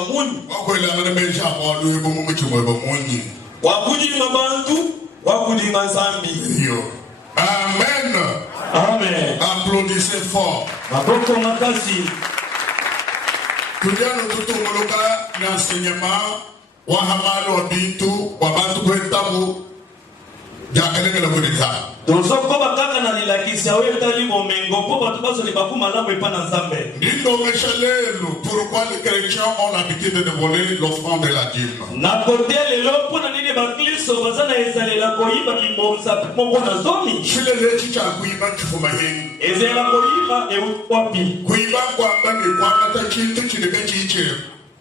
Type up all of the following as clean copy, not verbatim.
muni. Wakwela na meja mwalu ebo mumechimwe ebo muni. Wakudinga bantu, wakudinga zambi. Yo. Amen. Amen. Applaudissez fort. Maboko makasi. Tuliano tutunguluka l'enseignement wa hamalo bintu wa bantu kwetabu jakalengela kulita. Tozoko bakaka na lilakisa wetali momengo po batu baso ne bakuma lambo epana nzambe. Dindo meshalelo pourquoi les chrétiens ont l'habitude de voler l'offrande de la dîme. Na kote lelo pona nini bakliso bazana ezalela koyiba kimbonza moko na zomi. Shule lechi cha kuiba kifuma hii. Ezela koyiba wapi. Kuiba kwa mbani kwa mata chintu chideke chiche.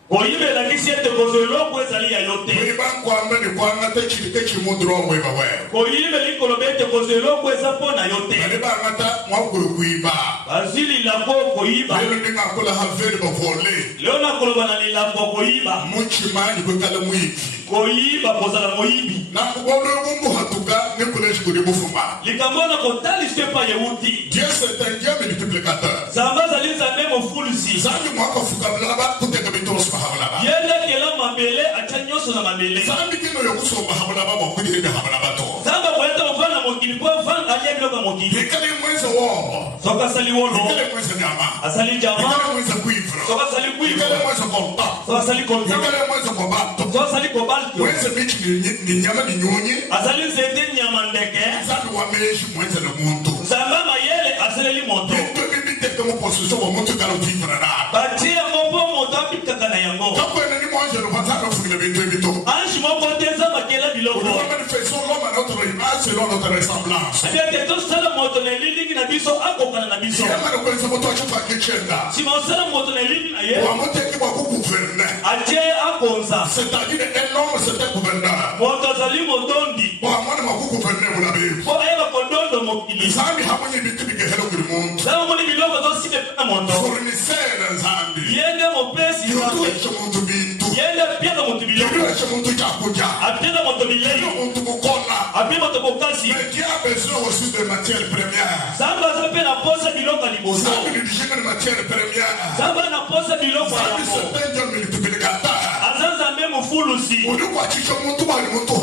Koyibe la kisi ete kozelo ko ezali ya yote. Kuiba kwa mbani kwa mata chideke chimudro wewe wewe. Koyibe likolo bete kozelo ko ezapona yote. Aliba mata mwakuru kuiba. Azili la ko koyiba. Leo ninga kula haveri bavole. Leo na koloba na lila ko koyiba. Muchimani kwekala muibi. Koyiba kozala moyibi. Na kubole mungu hatuka nekuleshi kuri bufuma. Likamona kotali sepa yeuti. Dieu c'est un Dieu multiplicateur. Zamba zaliza nemo fulisi. Zambi mwaka fuka blaba kuteka bitos mahablaba. Yenda kela mabele achanyoso na mabele. Zambi kino yokuso mahablaba mwakudi mahablaba to. Zamba kwenda mfana mokili kwa mfana aliyebilo kwa mokili. Hikale mweze wo. Soka sali wolo. Hikale mweze nyama. Asali jama. Hikale mweze kuivra. Soka sali kuivra. Hikale mweze konta. Soka sali konta. Hikale mweze kobato. Soka sali kobalto. Mweze bichi ni nyama ni nyonyi. Asali zete nyama ndeke. Zambi wameshi mweze na muntu. Zamba mayele asali moto. Hito bibite kama position wa muntu kala kuivra na. Batia mopo moto apika na yango. Kakwene ni mwanje no pataka fungile bintu bito. Anshi mopo teza makela biloko. Nous manifestons l'homme à notre image selon notre ressemblance. C'était tout ça le moto na lili na biso akokana na biso. Yamana kwenza moto achufa kichenda. Si mosala moto na lili na ye. Wa moteki wa gouverner. Aje akonza. C'est-à-dire un homme c'est un gouverneur. Moto zali motondi. Wa mwana wa gouverner mula bibi. Ko eba kondondo mokili. Zambi hamonye bitu bigehelo kuri muntu. Zama moni biloko zo sike na moto. Fournisseur Zambi. Yende mopesi Yoto echo muntu bintu. Yende pia muntu biloko. Yoto echo muntu chakuja. Apia muntu biloko. Muntu kukola. Apia muntu bokasi. Mais qui a besoin aussi de matières premières. Zamba zape na posa biloko liboso. Zambi ni dijene matières premières. Zamba na posa biloko Zambi yako. c'est un Dieu multiplicateur. Azanza memo fulusi. Ulikuwa chicho muntu bali muntu.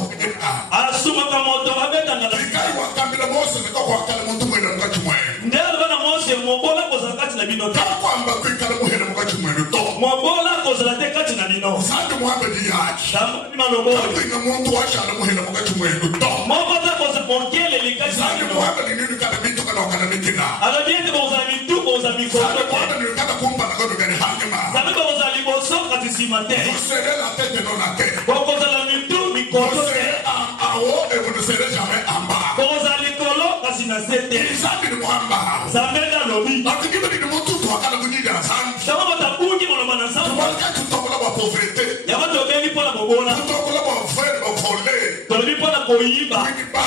Asuma ka moto babeta ngala. Ikai wakambila Mose nika wakala muntu mwena mkachi mwena. Ndelo bana Mose mobola koza kati na bino. Kwamba kwikala muhera mkachi mwena to. Mobola koza te kati na bino. Sante Muhammad yachi. Zamba ni malobolo. Kwinga muntu washala muhera mkachi mwena to. Mobola koza mokele likati. Sante Muhammad nini kana bintu kana wakala nikina. Alabiende koza mitu koza mikono. Sante Muhammad nini kana kumba na kono gani hanyuma. Zamba koza liboso kati simate. Vous serez la tête non la tête. Koza la mitu mikono. Vous serez en haut et vous ne serez jamais en bas. Koza likolo kasi na sete. Sante Muhammad. Zambenda lobi. Atikiba ni muntu wakala kunyiga sante. Zamba batakungi molomana samba. Wakati tutokola wa pauvreté. Yaba tokeni pona bobola. Tutokola wa frère wa volé. Tolibi pona koyiba. Kuiba.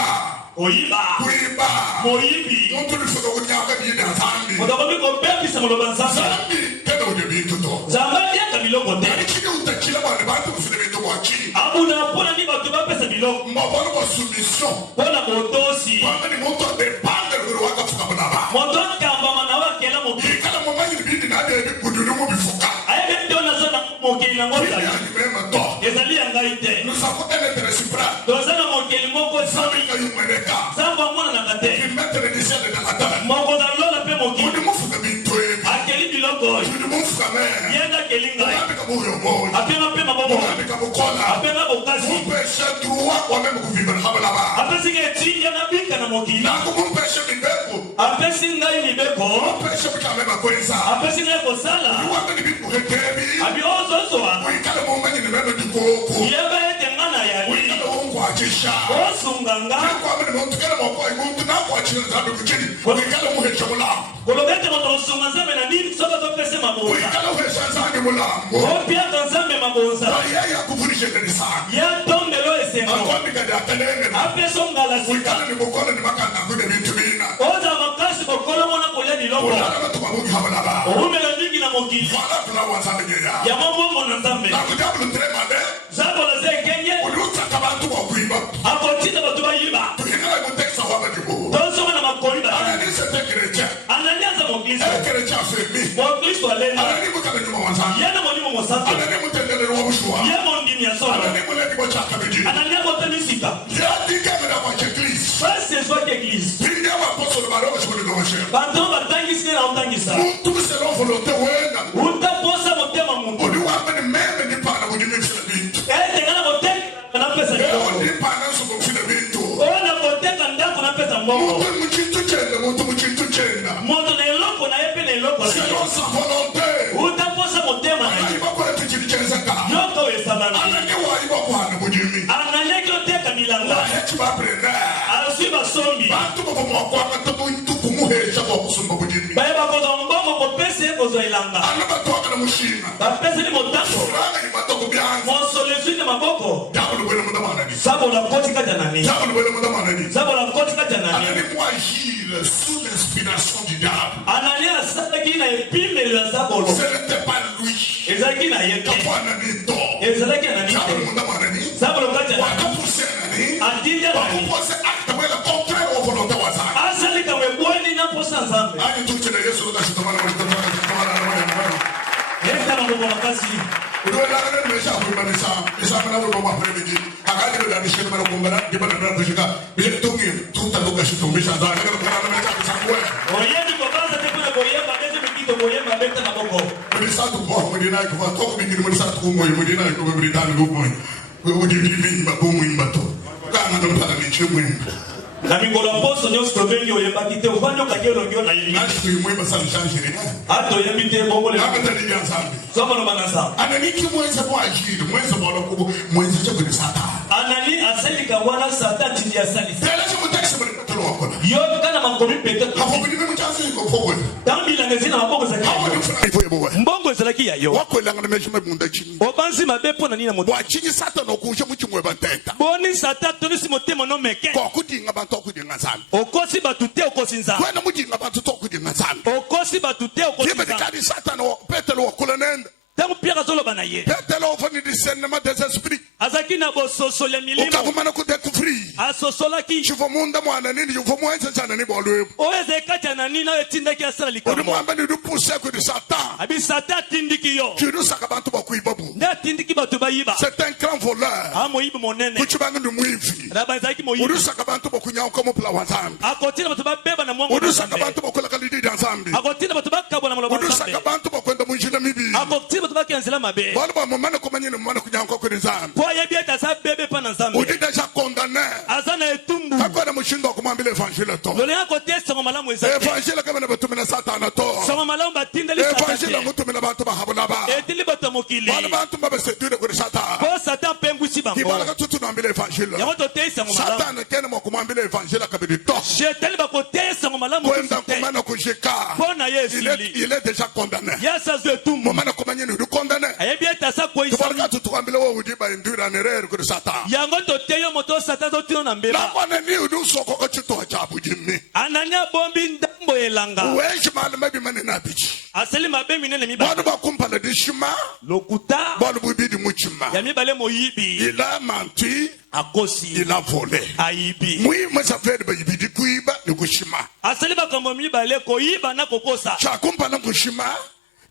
Koyiba. Kuiba. Moyibi. Muntu lifuka kunyaka ni na zambi. Motakobi kopembi sa molomana samba. Zambi tena ujebi tuto. Zamba yaka biloko te. Kile utakila bana bantu kufune bintu kwa chini. Abuna pona ni batu bapesa biloko. Mabona wa soumission. Pona motosi. Bana ni muntu depende kuri waka fuka bana ba. Moto kamba mana wakela mokili. Kala mwamanyi bindi na ade kududu mu bifuka. Ayebe tona zona mokili na ngota. Ni mema to. Ezali yangaite. Nous avons un intérêt suprême. Dozana mokili moko Zambi sami. ka yumeneka. Zamba mwana na kate. Ki mettre les ciels dans la terre. Moko na lola pe mokili. Udi mufuka bintu ebi. Akeli biloko. Udi mufuka me. Yenda kelinga. Zambi ka muyo mo. Apema pema bobo. Zambi ka mukola. Apema bokasi. Mumpeshe droit kwa meme kuvibana habala ba. Apesi ke tinga na bika na mokili. Na kumumpeshe mibeko. Apesi ngai mibeko. Mumpeshe bikame kwenza. Apesi ngai kosala. Uwambe ni bitu hetebi. Abi ozo zoa. Uikale mumenyi ni meme dikoko. Yeba ete ngana ya ni. Uikale ungu achisha. Osunganga. Kwa mene muntu kele mwakwa imuntu na kwa chile zambi kuchini. Uikale muheche mulambo. Kolobete moto osunga nzambe na nini soka topese mabonza. Uikale uheche zangi mulambo. Opia nzambe mabonza. Na yeye akufunishe kanisani. Ya tombe lo esengo. Akwami kade atenenge. Apeso ngala sika. Uikale ni mukole ni makanda kude bintu bina. Oza makasi bokolo mona kolia biloko. Ulala watu mabuki habala ba. Orumela nyingi na mokili. Wala tula wanzambe nyeya. Ya momo na nzambe. Na kujabu ntremade. Zabo la zekenye. Uliuta kabantu wa kuiba. Akotina batu bayiba. Tukikala kuteksa wabadibu. Tonso na makoli ba. Ananise tekereche. Ananianza mokristo. Tekereche afemi. Mokristo alena. Ananimu kala nyuma wanzambe. Yana mwalimu mosatu. Ananimu toi. ye mondimi ya solo Anani mo chaka bidi. anania botemisika Ya dinga na kwa église. frère c'est soit église Dinga wa poso le baro je le doche. bato batangisi na otangisa Tout selon volonté wena. utaposa motema muntu Odi wa meme ni pana mo dinga sele bintu. tengana moteka na pesa kidogo Odi pana so mo file bintu. ona moteka ndako na pesa mbongo Moto mchintu chenda, moto mchintu chenda. moto na eloko na yepe na eloko Selon sa volonté. utaposa motema na Ani bakora tuchilicheza ka. yoko esabana Anani wa ibo kwa na mujimi. ananyeki oteka milanga Hechi ba prena. arasi basombi Bantu bo mo kwa ka to kumuhesha kwa kusumba mujimi. baye bakozwa mbongo kopesa ekozwa elanga Ana batoka na mushina. bapesa ni motango Ranga ni batoko byanza. mosoleswi na maboko Diable bwele mudamana ni. sabo la koti kati ya nani Diable bwele mudamana ni. sabo la koti kati ya nani Anani mo agir sous l'inspiration du diable. anani asalaki na epimeli ya sabolo Ce n'était pas lui. ezalaki na ye te Kapwana ni to. ezalaki ya nani Diable te mudamana ni. sabolo kati ya nani Wakapuse nani. atindi ya nani Wakapuse acte wele contraire au volonté wazaka. asalika mwebwani na posa nzambe Ani tuchele Yesu na shitamana malitamana shitamana na mwana. eta maboko makasi Udola na mesha kuimanisa. Isa na wewe kwa premiji. Akali ndio nishike mara kumbana ndipo na kushika. Bila tungi tutaluka shitumbisha za. Na mesha kusakwe. oyebi kobanza te mpona koyemba bete mikito koyemba bete maboko Mlisatu kwa mudina kwa toko bingiri mlisatu kwa mudina kwa mudina kwa wewe ndivyo mabomu imbato. Kana ndo mpaka ni chemwe. na mikolo ya poso nyonso tobengi oyembaki te ofandi okaki elongi oyo nayebi Nasi kuimweba sana shanjiri. ata oyebi te bongole Hapa tani ya zambi. somaloba na nzambe Ananiki mwenza kwa ajili, mwenza bwala kubo, mwenza chako ni sata. anani asalika wana sata tindi asalisa Tela chako taksi mwena telo wakona. yo kana makomi pete Hapo bini mimi mchazi yuko fogwe. tambilanga ezina maboko ezalaki Hapo ya ni yo mfuna ifo yebo we. mbongo ezalaki ya yo Wako ilanga na meshi mebunda chini. obansi mabe mpo na nini na motema Wachinyi sata no kuusha mchimwe banteta. boni sata tonisi motema no meke Kwa kudinga bantu okudinga zambi. okosi batu te okosi nzambe Kwena mudinga bantu tokudinga zambi. okosi batu te okosi Kibe nzambe dikadi sata no petelo wakula nenda. ntango pierre azoloba na ye Petelo ofani discernement des esprits. azalaki na bososolo ya milimo Ukavumana kudekufri. asosolaki Chivo munda mwana nini yuvo mwenza chana ni bolwe. oyo ezali kati ya nani nayo etindaki asala Uri likambo mwamba ni dupuse kudi satan. abi sata atindiki yo Kirusaka bantu bakuibabu. nde atindiki bato bayiba C'est un grand voleur. amoyibi monene Kuchibanga ni mwivi. raba ezalaki moyibi Urusaka bantu bakunyauka mupula wa zambi. akotina bato babeba na mwango na Urusaka nzambe bantu bakulaka lididi ya zambi. akotina bato bakabwa na maloba na Urusaka nzambe bantu bakwenda munjina mibi. akotina bato bakenzela mabe Bwana ba mumana kumanyini mumana kunyauka kudi zambi. po ayebi ete aza bebe mpa na nzambe Udi deja condamné. aza na etumbu Kakwana mushindo kumwambile evangile to. lolenga kote sango malamu eza te Evangile kama na batumina satana to. sango malamu batindeli sata Evangile te ngutumina bantu bahabula ba. etili bato ya mokili Bwana bantu babesedure kudi satana. po satan apengwisi bango Kibala katutu nambile evangile. yango totei sango malamu Satana kene mwakumwambile evangile kabidi to. shetani bakotei sango malamu Kwenda kusu te kumana kushika. mpo na ye esili Il est déjà condamné. ye asazo etumbu Mumana kumanyini uri condamné. ayebi ete asa koyisa Tubalika tutukwambile wo udiba indura nerere kuri satana. yango totei yo moto satan azotino na mbeba Nakwane ni udu soko ko chito chabu jimmi. anani abombi ndambo elanga Weshi mali mebi mani nabichi. asali mabe minene mibale Bwana bakumpala di shima. lokuta Bwana bubidi muchima. ya mibale moyibi Il a menti. akosi Il a volé. ayibi Mwi masafiri bayibidi kuiba ni kushima. asali makambo mibale koyiba na kokosa Chakumpala kushima.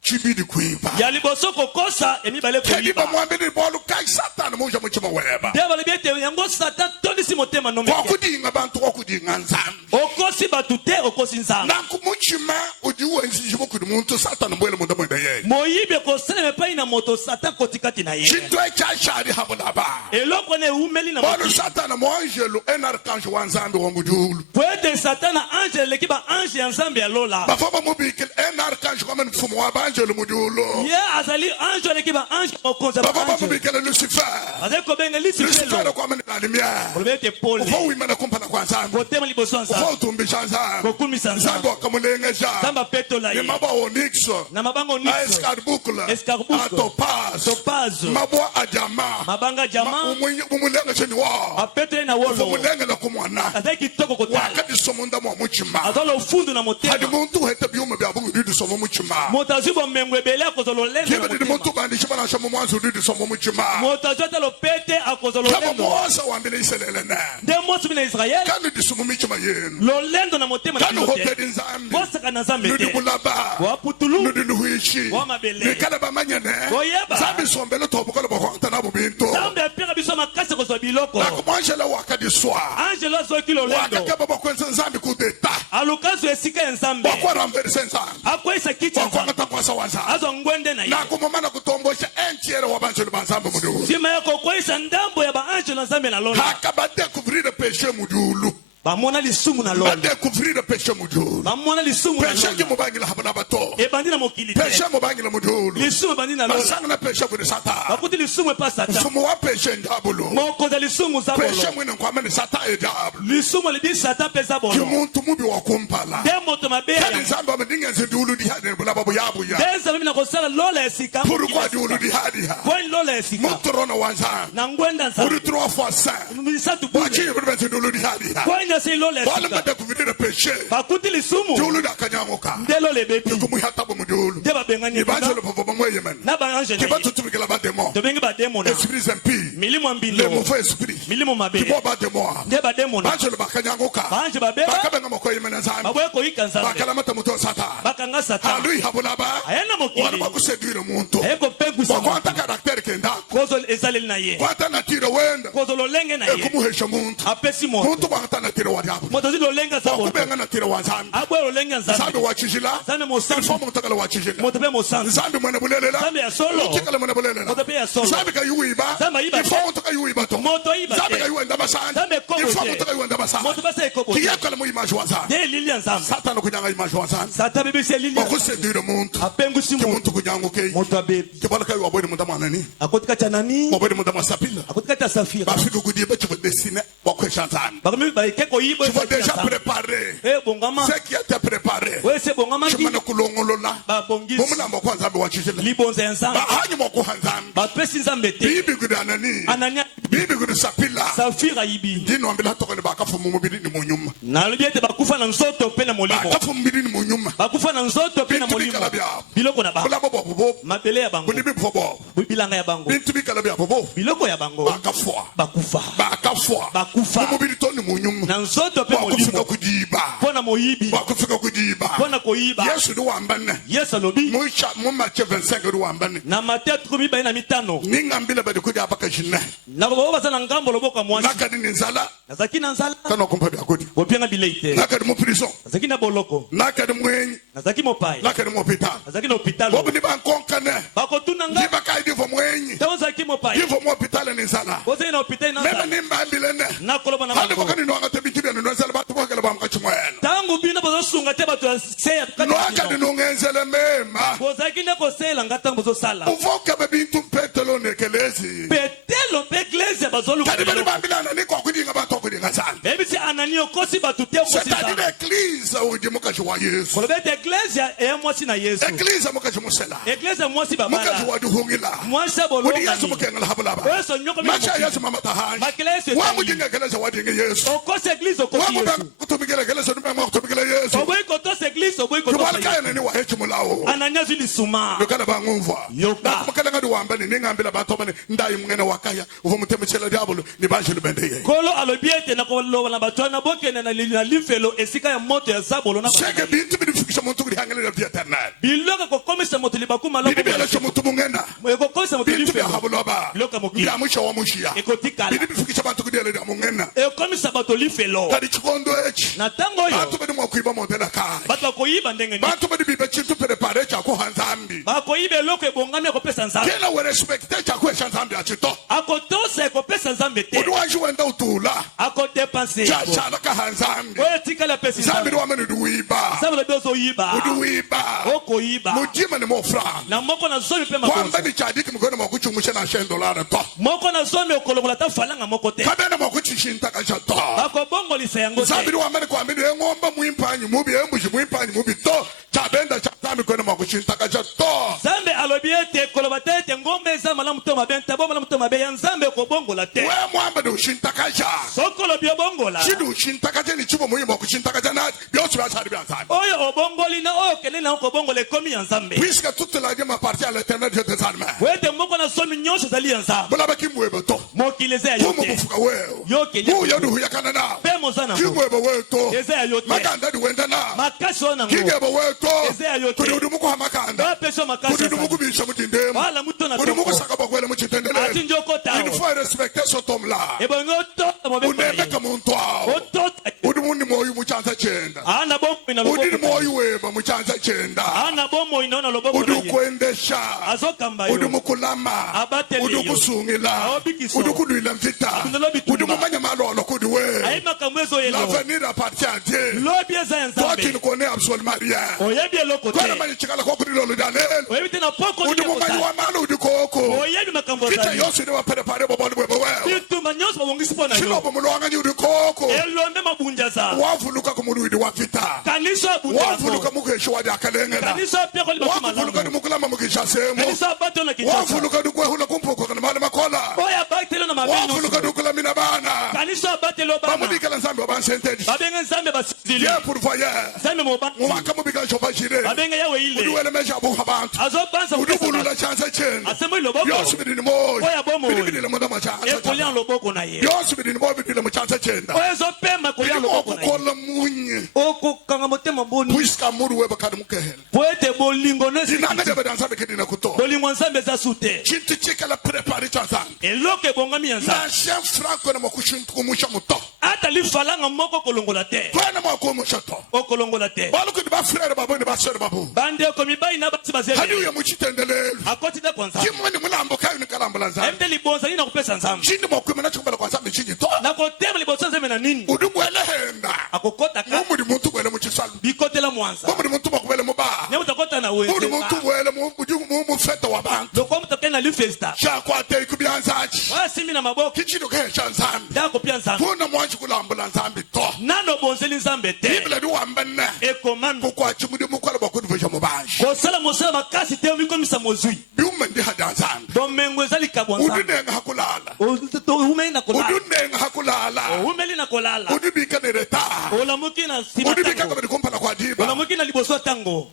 Chibidi kuiba. ya liboso kokosa emibale Kedi ba koyiba mwambili bolu kai satana muja muchima weba. nde balobi ete yango satan tondisi motema no Kwa meke kudinga bantu kwa kudinga nzambi. okosi batu te okosi nzambe Nanku muchima ujiwe nsijibu kudi muntu satana mwele munda mwenda yeye. moyibi ekosalema epai na moto satan kotikati na ye Chintu echashari habulaba. eloko na eumeli na Bwana mokili satana mwangelo en archange wa nzambi wa mujulu. po ete satan na ange eleki baange ya nzambe ya lola Bafoma mubikil en archange kwa mfumo wa banjelo mujulu. ye azali ange aleki baange mokonzi ya Bafoma baange mubikil Lucifer. azali kobenga Lucifer lisifelo kwa mwana limia. olobi ete pole Ufo wimana kumpana kwa nzambi. kotema liboso ya Ufo nzambe utumbisha nzambi. kokumisa Nzambi nzambe wakamulengesha. nzambe apetola Ni ye maba onyx. na mabango nixo Escarboucle. Escarboucle. Topaz. topazo Mabwa ajama. mabanga jama Umulengesha ni wa. apetole na Ufo wolo mulenge na kumwana. azali kitoko kotala Wakati somunda mwa muchima. azala ofundu na Hadi motema muntu hete byuma bya bungu didi somo muchima. moto azwi bomengo ebele akozwa lolendo na Kebe didi motema muntu bandisha bana shamu mwanzo didi somo muchima. moto azwi ata lopete akozwa Kama lolendo mwaza wambile iselele na nde mosi bina Israel kanu disumumichima yenu lolendo na motema na kanu bilote hopedi nzambi bosaka na Nzambe te nudibulaba waputulu nudinuhishi wamabele nikala bamanyene Boyeba. zambi sombele tobukala bakwanta nabo bintu Nzambe apika biso makasi kozwa biloko nakumwanjela wakadi swa angelo azoki lolendo wakakeba bakwenza nzambi kudeta alukazo esika ya Nzambe wakwaramverisa nzambi akwesa kiti ya Nzambe wakwangatakwasa wanzambi azwa ngwende na ye nakumumana kutombosha enchiere wabanjelu banzambi mudiulu sima yako kwesa ndambo ya baanjo na Nzambe na londo haka badekuvrir peche mudiulu bamona lisumu na londo badekuvrir peche mudiulu bamona lisumu na peche londo kimubangila habana bato ebandi na mokili te peche mubangila mudiulu lisumu ebandi na londo basanga na peche kuni sata bakuti lisumu epa sata mfumu wa peche ndabulu mokoza lisumu za peche bolo mwine nkwamani sata edabulu lisumu libi sata peza bolo kimuntu mubi wakumpala dembo to mabeya kani nzambi amedingenzi ndiulu dihadi bulaba buyabuya denza mimi nakosala lola esika pourquoi diulu dihadiha point lola esika mutrono wanzambi na ngwenda uri Nzambe 3 fois 5 misatu bule wachiye bubenzi ndiulu dihadiha point na sei lola wale esika badekuvrir peche bakuti lisumu diulu dakanyamuka nde lola ebebi kumuyatabu mudiulu nde babengani ibanjelo bobo bamweyemen na baanjo na ye kibatutubikela bademo tobengi bademona esprit impi milimo le mbilo mauvais esprit milimo mabe kibo bademo nde bademona banjelo bakanyamuka baanjo babeba bakabenga mokoyemena nzambi baboye koyika Nzambe bakalamata muto sata bakanga sata alui habulaba ayena wana mokili bakuseduire muntu ayeko pegwisa bakwanta karaktere kenda kozo ezaleli na ye kwanta natire wenda kozo lolenge na ye ekumuhesha muntu apesi moto muntu bwanta natire wadiabu moto zi lolenga za bolo wakubenga natire wanzambi abwe lolenga nzambi Nzambe wachishila Nzambe mosantu ilfomu mtakala wachishila moto pe mosantu nzambi mwene bulelela Nzambe ya solo utikala mwene bulelela moto pe ya solo nzambi kayuiba Nzambe ayiba te. ilfomu tukayuiba to moto iba nzambi te kayuenda basani Nzambe kobo ilfomu te tukayuenda basani moto basa ekobo te kiyekala mu image wanzambi de lili ya Nzambe satana kunyanga image wanzambi sata bebe se lili bakuseduire muntu apengusi moto kimuntu kunyanguke moto abebi kibala kayu wabwene muntu amanani akotika cha nani wabwene muntu amasapila akotika cha safira bafika kudibe kivu dessiner wakwesha nzambi bakumi baikeko yibo tu vas déjà préparer bongama ce qui était préparé we se bongama tu mana kulongolola babongisi mumuna kwa nzambi wachishila libonza ya Nzambe bahanyi mwakuha nzambi bapesi Nzambe te bibi kudanani anania bibi kudisapila safira yibi dino ambila tokoni bakafu mumubili ni munyuma nalobi ete bakufa na nzoto pe na molimo bakafu mumubili ni munyuma bakufa na nzoto pe na bintu molimo bikala byabo biloko na bango bulabo bobo mabele ya bango bulibi bobo bilanga ya bango bintu bikala byabo biloko ya bango bakafwa bakufa bakafwa bakufa mumubili to ni munyuma na nzoto pe wakufika molimo kujiba mpona moyibi wakufika kujiba mpona koyiba yesu ndi wambane yesu alobi mu mache 25 ndi wambane na mateya 25 ningambila badi kudi apaka jine nakobao baza na ngambo loboko ya mwasi nakadi ni nzala nazalaki na nzala kana kumpa byakudi bopianga bilei te nakadi mu prison nazalaki na boloko nakadi mwenyi nazalaki mopai nakadi mu hospital nazalaki na hopitalo bobu ni bankonkane bakotuna nga ndiba kai divo mwenyi ntango ozalaki mopai divo mu hospital ni nzala ozali na hopitali na meme nzala nimbambile ne nakoloba na hali bango bakani no ngate bitibya no nzala batu bakala bamkachimwena ntango bino bozosunga te bato ya seya no akadi no ngenzele mema bozalaki nde kosala nga ntango bozosala uvoka be bintu petelo nekelezi petelo mpe eglise kadi bali bazoluka bambilana ni kwa kudinga batu kudinga sana ebisi anani okosi bato te c'est-à-dire okosisa l'église udi mukaji wa yesu koloba ete eglise eya mwasi na yesu église mukaji musela eglise ya mwasi mukaji babala wa duhungila mwasi ya udi yesu bolongani mukengela habulaba yesu nyoko macha yesu mama tahanji makela yesu wa etali mudinga keleza wadinga yesu okosi eglise wa okosi muda yesu kutumikela keleza nume mwa kutumikela yesu oboyi kotosa eglise oboyi kotosa kubala kaya nani wa hechi mulawo anania zwi lisuma lokala bangumva Yoka. nakumukala ngadi wambani ningambila bato bane ndayi mwene wakaya uva mutemechela diabolo ni banjelu bendeye kolo alobi ete nakoloba na bato wana bokende na lifelo esika ya moto ya zabolo na sege bintu bidifikisha muntu kuli hangelela via eternel biloko ekokomisa moto libaku bidi bialasha muntu mungena ekokomisa moto bintu bya lifelo habuloba Biloka mokili. bya musha wa mushia ekotikala bidi bifikisha bantu kuli ele mungena ekokomisa bato lifelo kadi chikondo echi na ntango bantu oyo badi mwakuiba mondela kai bato bakoyiba ndenge nini bantu badi bibe chintu prepare cha kuhanzambi bakoyiba eloko ebongami ekopesa nzambe kena we respecte cha kuesha nzambi achito akotosa ekopesa nzambe te udi wanji wenda utula akodepanse cha chala kahanzambi oyo etikali apesi nzambi nzambe ndi wamene duwiba nzambe lobi ozoyiba uduwiba okoyiba mujima ni mofra na moko na zomi mpe kwamba makonzi ni chadiki mkono mwakuchumusha na $100 to moko na zomi okolongola ta falanga moko te kabena mwakuchishintaka cha to bakobongolisa yango nzambi te ndi wamene kwambiri eng'omba mwimpanyi mubi embushi mwimpanyi mubi to chabenda cha nzambi kwene mwakuchintaka cha to nzambe alobi ete koloba te ete ngombe eza malamu to mabe ntango okota bomba na muto mabe ya nzambe kobongola te. We Muhammad ushintakaja. Sokolo biobongola. Chidu ushintakaja ni chibo muhimu kushintakaja na byosu byashari byanzambe. Oyo obongoli na oyo kele na kobongola ekomi ya nzambe. Puisque toute la game appartient à l'Éternel Dieu des armées. Wete moko na somi nyonso zali ya nzambe. Bula kimwebe to. Mokileze ya Kumu yote. mufuka wewe. Yoke Mu yodu huyakana na. Pe mozana. Kimwebe wewe to. Eze ya yote. Makanda di wenda na. Makasi ona ngo. Kigebe wewe to. Eze ya yote. Kudi muko hamakanda. Ba peso makasi. Kudi muko bisha mutindemu. Wala muto na Kudi muko toko. sakaba kwele mutindele. Ati njoko tao. Il faut respecter cet homme-là. Ebo ngoto mo be. Unebe kama mtwao. Oto. Udi mundi moyo muchanza chenda. Ana bomo ina lobo. Udi moyo weba muchanza chenda. Ana bomo ina lobo. Udi kwendesha. Azokamba yo. Udi mukulama. Abateli yo. Udi kusungila. Aobikiso. Udi kudwila mvita. Udi mumanya malolo kudi we. Aima kamwezo yelo. L'avenir appartient à Dieu. Lobi eza ya Toi qui nzambe. ne connais absolument rien. Oyebi eloko te. Toi le mani chikala kwa kudi lolo dalel. Oyebi tena poko Udi ni mumanya kota. wa malu udi koko. Oyebi makambo Kita zali. yosu ni wa prepare boboli webo wewe. Bitu manyoso babongisi pona Chilo yo. bomulwanga ni udi koko. Elombe mabunja za. Wavuluka kumulu udi wafita. Kanisa bunja. Wavuluka mukeshi wadi akalengela. Kanisa pia kwa liba Wavuluka ni mukulama mukisha semo. Kanisa bato na kichasa. Wavuluka ni kwehula kumpuko kana mali makola. Oya batelo na mabenyo. Wavuluka ni kulamina bana. Kanisa batelo bana. Bamudikala nzambe wabansenteji. Babenga nzambe basizili. Dieu pourvoyeur. Nzambe mobana. Mwaka mubikala chopashire. Babenga yawe ile. Uduwele mesha abu habantu. Azobanza Udubulula chansa chenda. Asemo iloboko. Yosu bidini moja. Oya bomo. Bidini mudama chansa Ekoli chenda. an loboko na ye. Yosu bidini moja bidini mchansa chenda. Oya zopema koli an Bidini loboko na ye. okukola munye. Oko kanga motema boni. Puisque amuru weba kadi mukehele. Poete bolingo nesi. Dinanga debe dansabe kidina kuto. Bolingo nzambe za sute. Chinti chikala prepare chansa. Eloko ebongami ya nzambe. L'ancien franco na makushintu kumusha muto. Ata lifalanga moko kolongola te. Kwana makumusha to. Okolongola te. Baluku di ba frère babu ni ba sœur babu. Bande komibai na basi Hadi bazele. uya muchitendele. Akoti da kwanza. Kimwe mulambo kayo ni kalambula nzambe. Emte libonza ni na kupesa nzambe. Chindi mokwe mena chukubala kwa nzambe chinji to. Na kotema libonza nzambe na nini? Udugwele henda. Akokota ka. Mumu di muntu gwele muchisalu. Bikotela mwanza. Mumu di muntu makwele muba. Ne utakota na wewe. Mumu di muntu gwele mumu feta wa bantu. Loko mtakena lifesta. Shakwa te kubyanzaji. Wasi mina maboko. Kichido kesha nzambe. Dako pia nzambe. Funa mwanji kulambula nzambe to. Nano bonzeli nzambe te. Biblia di wambene. Ekomando. Kukwa chimudi mukwala bakuduvesha mubanji. Kosala mosala makasi te mikomisa mozui. Biume ndi hada nzambe. Domengo ezali kabonza. Udunenga hakulala. Umeli na kolala. Udunenga hakulala. Umeli na kolala. Udubika ni reta. Olamuki na sima Udubika tango. kama ni kumpala kwa diba. Olamuki na liboso tango.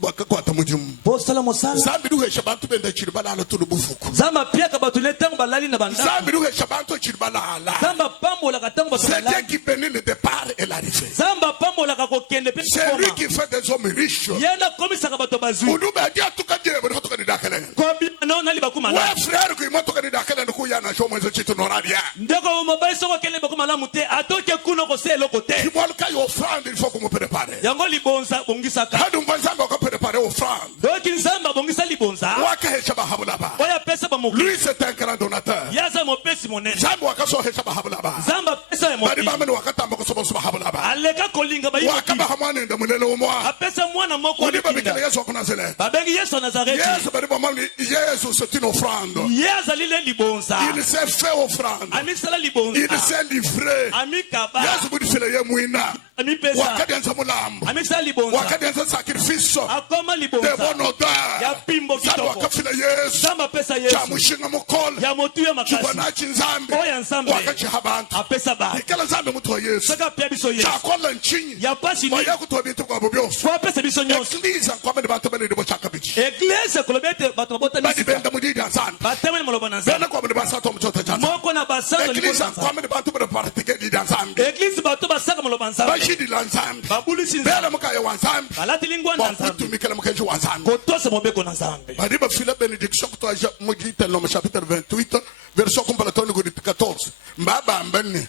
Bakakwata mujimu. Posala mosala. Zambi duhesha bantu benda chiri balala tulu bufuku. Zamba pia kabatule tango balali na banda. Zambi duhesha bantu chiri balala. Zamba pambo la katango C'est batula. Dieu qui bénit le départ et l'arrivée. Zamba pambo la kakokende pe C'est lui koma. qui fait des hommes riches. Yena komisa kabato bazui. Udube adia tuka jebe ni hotuka ni dakele. Kobi no nali bakuma la. Ouais frère qui motoka ni dakele ni kuya na shomo ezo chitu noradia. Ndeko mobile soko kele bakuma la mute atoke kuno ko se lokote. Kimwaluka yo offrande il faut qu'on me prépare. Yango libonza bongisa ka. Hadi mwanzanga waka prépare offrande. Doki nzamba bongisa libonza. Waka hesha bahabulaba. Oya pesa ba moku. Lui c'est un grand donateur. Yaza mopesi monene. Zambi wakaso hesha bahabulaba. Zamba pesa ya Badi moki. bamene wakatamba kusobo bahabulaba. Aleka kolinga ba Waka yoki. bahamwane ndo mulele umwa. Apesa mwana moko Udi babikele alikinda. Yesu wakunazele. Babengi Yesu Nazareti. Yesu badi bamani Yesu c'est une offrande. Yeza lile libonza. Il s'est fait offrande. Ami sala libonza. Il s'est livré. Ami kaba. Yesu budi file ye mwina. Ami pesa. Wakadianza mulambo. Ami sala libonza. Wakadianza sacrifice. Akoma De libonza. bon odeur. Ya pimbo Zambi kitoko. wakafile Yesu. Zamba pesa Yesu. Chamushinga mukola. Ya motu ya makasi. Chubanachi nzambi. Oya nzambe. Wakachiha bantu. Apesa ba. Ikala nzambi mutu wa Yesu. Saka pia biso Yesu. Chakola nchinyi. Ya pasi ni. Waya kutuwa bintu kwa bubyosu. Kwa pesa biso nyonso. Ekliza kwa mene bantu bene dibo chaka bichi. Eglise kolobete bato bota Badi misika. benda mudidi anzambi. Batemwe maloba na nzambe. Bena kwa mene basato mchote chanza. Moko na basando Ekliza liboza kwa nzambe. mene bantu bene paratike di anzambi. Eglise bato basaka maloba nzambe. Bashidi la nzambi. Babulisi nzambe. Bela mukaya wa nzambi. Balati lingwa na Wakutu nzambe. mikele mukenji wa nzambi. Kotose mobeko na nzambe. Badi ba fila bénédiction kutoa mujita nome chapitre 28 verset compalatoni kudi 14. Mbaba mbene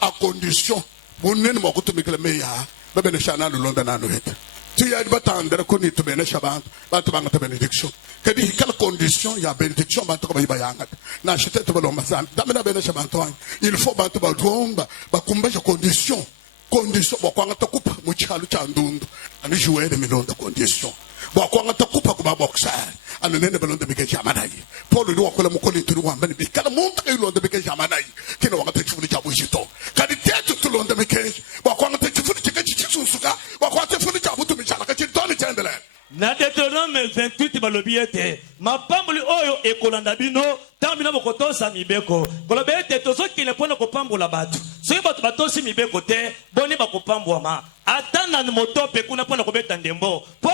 a condition bunene mwakutu mikele meya. Bebe ne shana lulonda nanu hete. Tu y a pas tendre qu'on est bien chabat, pas de banque de bénédiction. Que dit quelle condition il y a bénédiction, pas de bayangat. N'a acheté de l'homme, d'amener ben chabat. Il faut battre badromba, bakumba condition. Condition, bokwanga takupa, muchalu chandundu, ani jouer de millions de conditions. Bokwanga takupa kuba boxer, ani nene belon de bike jamanai. Paul lui wakola mukoli turu wambani bi, kala monta ilo de bike jamanai, kino wanga te chufuni chabu jito. Kadi tetu tulon de bike, bokwanga te chufuni chike chichisusuka, bokwanga te chufuni chabu tu michala, kachiri toni chendele. Na Deutéronome 28 balobi ete mapamboli oyo ekolanda bino Tambina bokotosa mibeko. Kolobe ete tozoki le pona kopambola batu. Soki batu batosi mibeko te, boni bakopambwa ma. Atana motope kuna pona kobeta ndembo. Po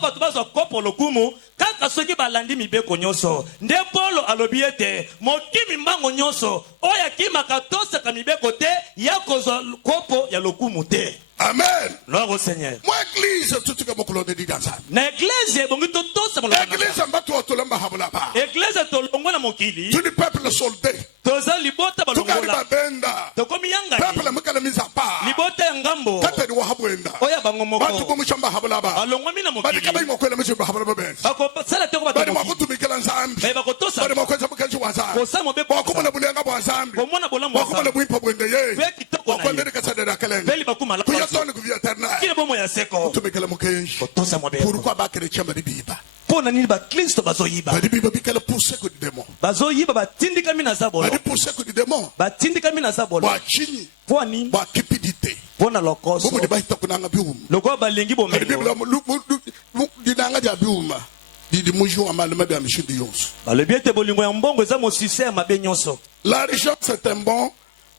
batu bazo kopo lokumu, kaka soki balandi mibeko nyoso. Nde Polo alobi ete, mokimi mbango nyoso, oya kima katosa ka mibeko te, yakozo kopo ya lokumu te. Amen. Gloire au Seigneur. Moi, église, tout ce que vous voulez dire dans ça. Na église, bongi totosa mo la. Église, mbato otolamba habulaba. Église tolongwa na mokili. Tout le peuple soldé. Toza libota Tout le balongola. benda. Tokomi yanga. Peuple mukala mise à part. Libota ngambo. Kata ni wahabwenda. Oya bangomoko. Batu kumishamba habulaba. Alongwa mina mokili. Badi kaba ingokwela mishamba habulaba benzi. Bako sala teko Badi batoko. makutu mikala nzambi. Bako tosa. Badi makweza mukenzi wa nzambi. Kosa mo beko. Wakumana bulenga bwa nzambi. Komona bolambo. Wakumana buimpa bwende ye. Veki toko na. Wakwendele kasade na kalenge. Veli bakuma la. Kuyatoni kuvya terna. Kile bomo ya seko. Tumikala mukenzi. Tosa mo beko. Pourquoi ba chrétien ba biba? Pona nini ba Kristo bazoyiba. Ba biba bikala pousser que du démon. Bazoyiba batindika mina zabolo. Ba pousser que du démon. Batindika mina zabolo. Ba chini. Pona nini? Ba cupidité. Pona lokoso. Bobo de ba hitakunanga biuma. Loko balingi bo Biblia melo. dinanga ja biuma. Di mujo amalema de amishindi yonso. Balobi ete bolingo ya mbongo eza mosise ya mabe nyonso. L'argent c'est un bon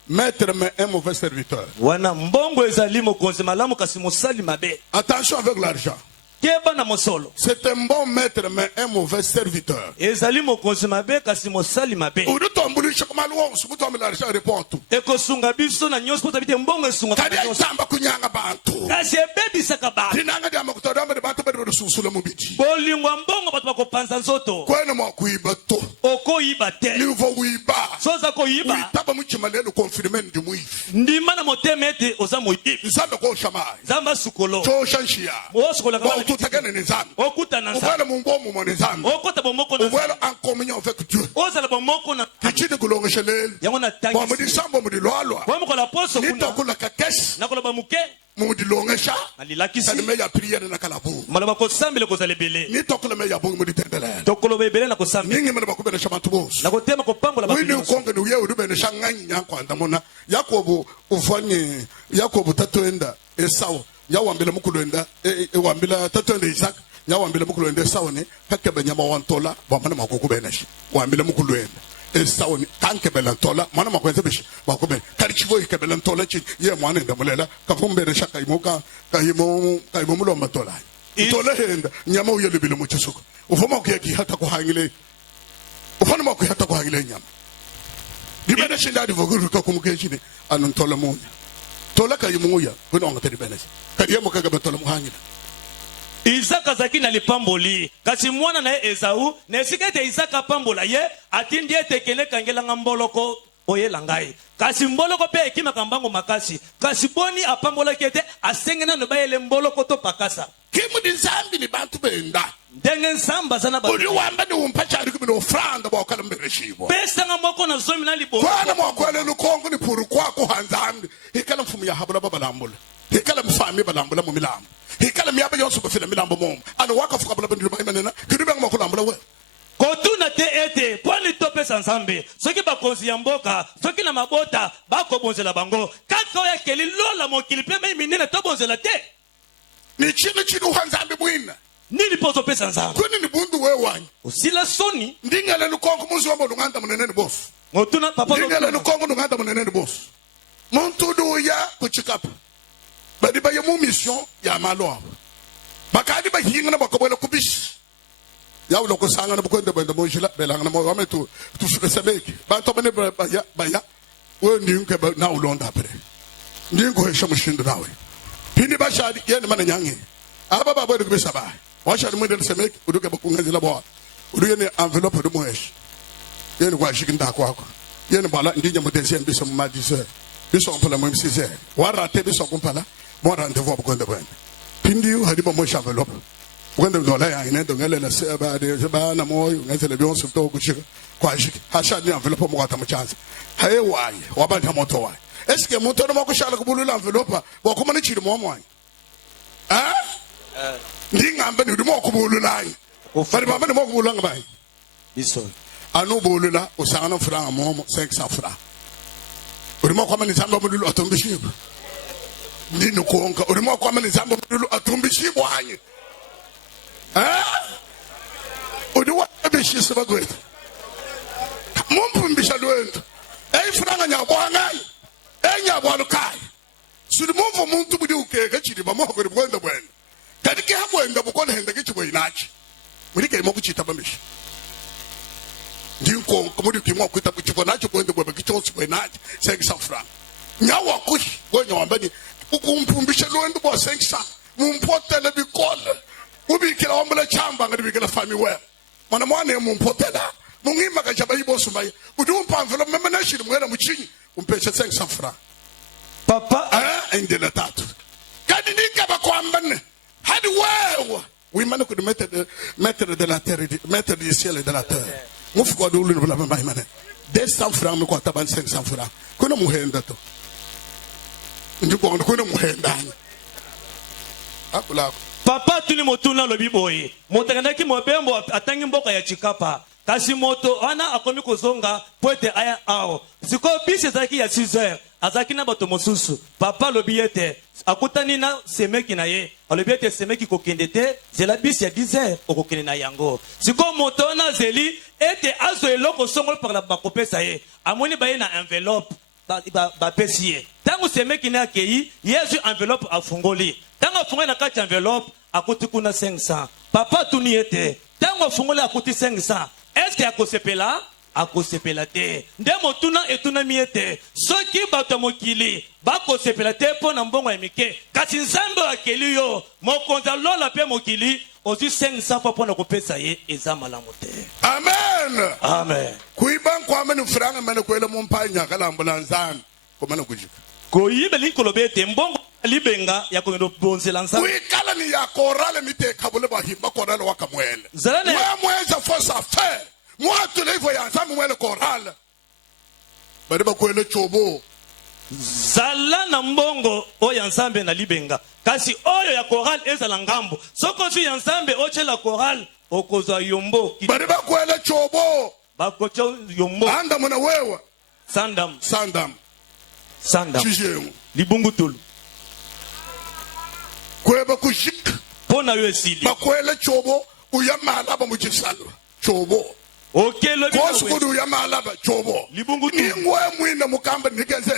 maître mais un mauvais serviteur. Wana mbongo ezali mokonzi malamu kasi mosali mabe. Attention avec l'argent. Keba na mosolo. C'est un bon maître mais un mauvais serviteur. Ezali mokonzi mabe kasi mosali mabe. Udu tombuli shakamalu wonso muto l'argent répond tout. Ekosunga biso na nyonso pota bite mbongo esunga Kadi nyonso. tamba kunyanga bantu. Kasi ebebisaka ba. Dinanga dia makutoda mbe bantu bade susula mubiti. Bolingo ya mbongo bato bakopanza nzoto. Kwena mwakuiba to. Okoyiba te. Nivo wiba. Soza koyiba. Uitaba muchimalelo confirmer ndi muifi. Ndima na motema ete oza moyibi. Nzambe ko shamai. Zamba sukolo. Cho shanshia. Osukola Wa kama. ututagane ni nzambe. Okuta na nzambe. Uvele mumbomu mo ni nzambe. Okota bomoko na Uvele en communion avec Dieu. Ozala bomoko na. Kichini kulongeshelele. Yango na tangi. Wa mudi sambo mudi lwalwa. Wa moko la poso kuna. Nito kula kakes. Na koloba muke. Mudi longesha. Alilakisi. Sani meya priere na kalabu. Maloba ko sambele ko zalebele. Nito kula meya bungu mudi tendele. Tokoloba ebele na ko sambe. Ningi mene bakubene shamantu bosu. Na ko tema ko pambola ba. Wini ukonge ni uye udubene shanganyi nyanko andamona. Yakobo ufanye. Yakobo tatuenda. Esau. Nyawambila mukulwenda. Wambila tatuenda Isaac. Nyawambila mukulwenda Esau ni. Kakebe nyama wantola. Wamana makukubeneshi. Wambila mukulwenda. Esau ni. Kanke belantola. Mana makwenze bishi. Makubene. Karichivo ike belantola chi. Ye mwane ndamulela. Kafumbere shaka imoka. Kaimo mulo matola. Itola henda. Nyama uye libile muchisuko. Ufoma ukiyaki hata kuhangile. Ufona ukiyata kuhangile nyama. Dibene shindadi voguru kakumukeshi anuntola muya. Tola kayimuya. Wino wangateri benesi. Kariyamu kagabentola muhangile. Isaka zaki na lipamboli kasi mwana na Esau na esika ete Isaka pambola ye atindi ete kele kangela ngamboloko oyela ngai kasi mboloko pe ekima kambango makasi kasi boni apambola kete asengena no bayele mboloko to pakasa Kimu di nzambi ni bantu benda. ndenge nsamba sana ba Uri wamba ni umpachari kumi no franga ba wakala mbereshibo. pesa ngamoko na zomi na libo Kwana mwakwele lukongo ni puru kwa kuhanzambi. Hikala mfumu ya habula baba lambula. Hikala mfami balambula mumilambo. Hikala miyaba yonsu bafila milambo momo. Ano waka fuka bala bandilu mahimanena. Kirubi nga makulambula we. kotuna te ete poni to pesa nsambe soki bakonzi ya mboka soki na mabota bakobonzela bango kaka oya keli lola mokili pe mai minene to bonzela te Ni chini uhanzambi mwina. nini pozo pesa nsambe Kuni ni bundu we wanyi. usila soni Ndingele lukongo muzi wambo lunganda munene ni bosu. ngotuna papa Ndingele lukongo lunganda munene ni bosu. Muntu duya kuchikapa. Badi ba yemu mission ya malo. Bakadi ba hinga na bakobwela kubishi. Ya ulo ko sanga na bukwende bende mo jila belanga na mo wame tu sebeki. Ba to bane ba ya. We ndinke ba na ulonda pere. Ndingo hesha mushinda nawe. Pindi ba shadi yene mana nyangi. Aba ba bode kubisa ba. Wa shadi mwende semeki uduke bakungazila bo. Uduye ni envelope du mohesh. Yene kwa shikinda kwako. Yene bala ndinya mudesi mbiso mmadise. Biso mpala mo msise. Wara te biso kumpala. Mo rendez-vous bukwende bende. Pindi hadiba mo envelope. Bukwende dola ya ine dongele la seba de ba na mo ngazele bion subto kushika. Kwa shiki. Hasha ni envelope mo kwata mchanza. Haye waye. Wabanja moto waye. Eske moto no kushala kubulula envelope. Wakuma ni chiri mo mwanyi. Ah? Ndingambe ni mo kubulula yi. Fari baba ni mo kubulula ngabai. biso Anu bulula usanga franga mo 500 francs. Urimo kwa mani zamba mudulu atumbishibu. Ndinu kuonka. Urimo kwa mani zamba mudulu atumbishibu hanyi. Udiwa ebishisi bagweta. mumpumbisha lwendo eyifuranga nyabwangayi enyabwalukayi suli mumvu muntu budi ukeke chiri bamoko ri bwenda bwenda kadi ke habwenda bukona henda ke chibwe inachi muri ke moku chita bamisha ndinko komudi kimo kwita kuchibona nacho bwenda bwe kichotsi bwe inachi sengisa franga nyawa kushi wenye wambani ukumpumbisha lwendo bo sengisa mumpotele bikole ubikira wambula chamba ngadi bikira fami we mwana mwana mumpotela mungima kajaba ibosu mai udumpa envelope memena shiri mwera muchinyi umpesha sengisa franga papa endele tatu kadi nika bakwambane hadi wewe wimane ku mettre de la terre mettre du ciel et de la terre mufu ko dulu ni bla mane 200 francs me ko taban 500 francs kuna muhenda to ndiko kuna muhenda akula papa tuli motuna lobi boye motakandaki mobembo atangi mboka ya chikapa kasi moto ana akomi kozonga poete aya ao siko bisi zaki ya 6h azaki na bato mosusu papa lobi ete akutani na semeki na ye alobi ete semeki kokende te zela bisi ya 10h okokende na yango siko moto na zeli ete azo eloko songolo par la bakopesa ye amoni baye na enveloppe ba pesi ye tango semeki na akei yesu enveloppe afungoli tango afungoli na kati enveloppe akuti kuna 500 papa tuni ete tango afungoli akuti 500 est-ce que akosepela akosepela te nde motuna etuna miete soki bato mokili bakosepela te mpo na mbongo ya mike kasi nzambe akeli yo mokonzi alola mpe mokili ozwi 500 fois mpo na kopesa ye eza malamu te amen amen kuiba nkwame ni franga mane kwele mompa nyaka la ambulanzana komana kujika koyibeli kolobe ete mbongo libenga ya kongendo bonzela nzambe kuikala ni ya korale mite kabule bahimba korale wakamwele zalane mwa mweza fosa fe mwa tulevo ya nzambe mwele korale bari bakwele chobo zala na mbongo oyo nzambe na libenga kasi oyo ya koral ezala ngambo soko zu ya nzambe ochela koral okozwa yombo bari bakwele chobo bakocho yombo anda mwana wewa sandam chijemu libungutulu kweba kushik pona yo esili bakwele chobo uyamala ba mujisalo chobo okelo kosu kudu uyamala ba chobo libungutulu ningwe mwina mukamba nikenze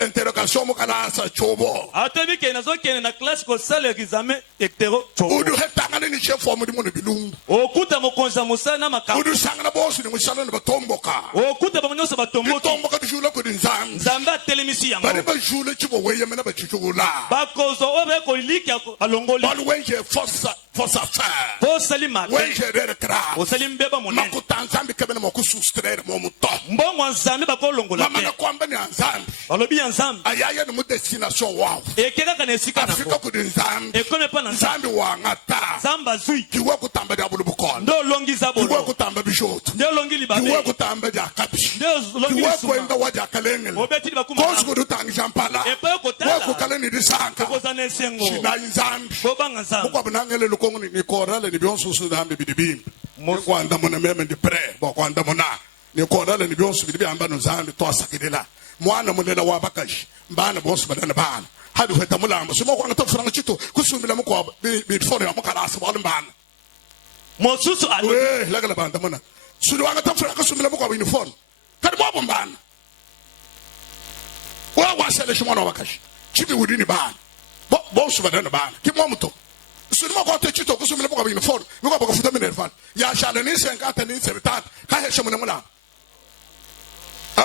interrogation mukanasa chobo atabi ke nazo kene na classe ko sale examen ektero chobo udu hetangane ni chef wa mudimu bilungu okuta mokonza musana makamba udu sangana bosu ni musana ni batomboka okuta bamonyoso batomboki batomboka dujula ko dinzam nzamba telemisi yango bari ba jule chibo weye mena ba chichula bakozo obe ko liki alongoli bali wenje força fa posali mate wenje rekra osali mbeba monene makutanzambi kebena mokusustrere mo muto mbongo nzambe bakolongola mama na kwamba ni nzambi balobi ya nzambe ayaya ni mu destination wao ekeka na esika Afrika na ku nzambi ekome pa na nzambi wa ngata nzamba zui kiwe kutamba dia bulu bukondo ndo longi za kiwe bolo kutamba bishoto ndo longi libabe kiwe kutamba dia kabishi ndo longi kiwe lisuma kwenda waja kalengele obeti bakuma kosu kudu tangi jampala epe we kotala kukale ni disanka kokozana esengo shina nzambi bobanga nzambe kwa bunangele lukongo ni korale ni bionsu nzambi bidibimbi kwanda mona meme ndi pre bo kwanda mona ni korale ni bionsu bidibi ambano nzambi to asakidela mwana munela wa bakashi mbana bonsu badana bana hadi hweta mulamba simo kwanga to franga chito kusumila mukwa before amukala asabala mbana mosusu alo we lagala banda mona sudi wanga to franga kusumila mukwa uniform kadi bobo mbana wa wasele shimona wakashi chibi wudini bana bonsu badana bana kimwa muto sudima ko te chito ko sumile ko ba uniform mi ko ba ko futa mi nerfan ya shale ni 50 ni 70 ka he shemu nemula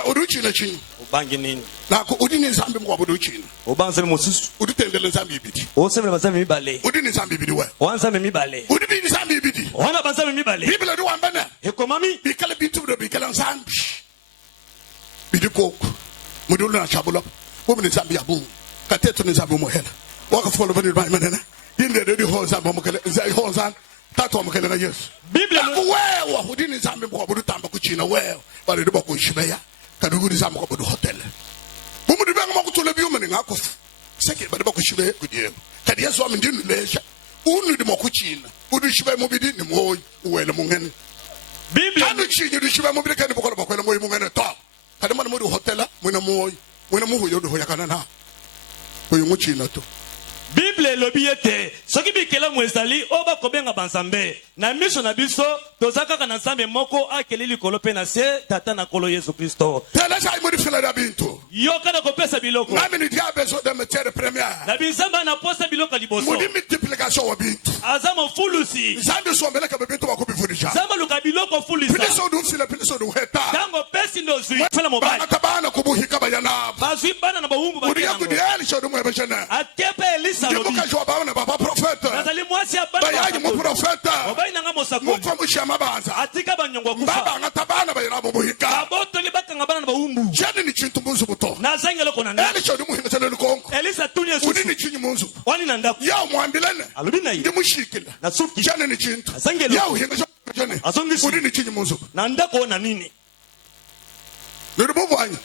uduchi na chin ubangi nini na ko udini nzambi mo ko uduchi ubanza mosusu udutendele nzambi ibidi osemele bazambe mibale udini nzambi ibidi we wanza mibale udini nzambi ibidi wana bazambe mibale bibele do wambana ekomami bikala bitu do bikala nzambi bidiko mudulu na chabula ko mi nzambi yabu kateto nzambi mo hela waka folo bani ba manana dinde de hoza bomukele zai hoza tatu mukele na Yesu Biblia wewe udini nzambi mo bodu tamba kuchina wewe bali de bako shibeya kadugudi nzambi ko bodu hotel bumudu benga makutule biuma ni ngako seke bali bako shibeya kudiye kadi Yesu ami ndinu lesha unu de makuchina udu shibeya mubidi ni moyo uwele mungene Biblia anu chinyi du shibeya mubidi kani bako bako moyo mungene to kadi mana modu hotela muna moyo muna muhu yodu hoyakana na oyo muchina to Bible elobi ete soki bikela mwezali oba kobenga banzambe na miso na biso tozaka na nzambe moko akeli likolo pe na se tata na kolo Yesu Kristo Teleza imudi fila da bintu. yoka na kopesa biloko Nami ni diabe so de matière première. na binzamba na posa biloko liboso Mudi multiplication wa bintu. azama fulusi Zambi so mbele kama bintu wakubi fundisha. zamba luka biloko fulisa Piliso du fila piliso du heta. tango pesi ndo zui fela mobali Bana tabana kubuhika bayana. bazui bana na bawumbu Mudi ya bakenango kudieli shodu mwebe jene. atepe elisa lobi Ndimuka jwa bana baba profeta. nazali mwasi ya bana Bayaji mu profeta. obai nanga mosakoli Mufa mushama banza. atika banyongwa kufa Baba ngatabana bayana mubuhika. abotoli bakanga bana na bawumbu Jeni ni chintu munzu buto. nazange loko na ndako Eli shodu muhinga tele lukongo. elisa tuni Udi yesu ni chinyi munzu. wani na ndako Ya mwambilene. alobi na ye Ndimushikila. na suki Jeni ni chintu. Asangelo. Ya uhinga jene. Asongisi. Udi ni chinyi munzu. na ndako na nini Nuribuvu anyi.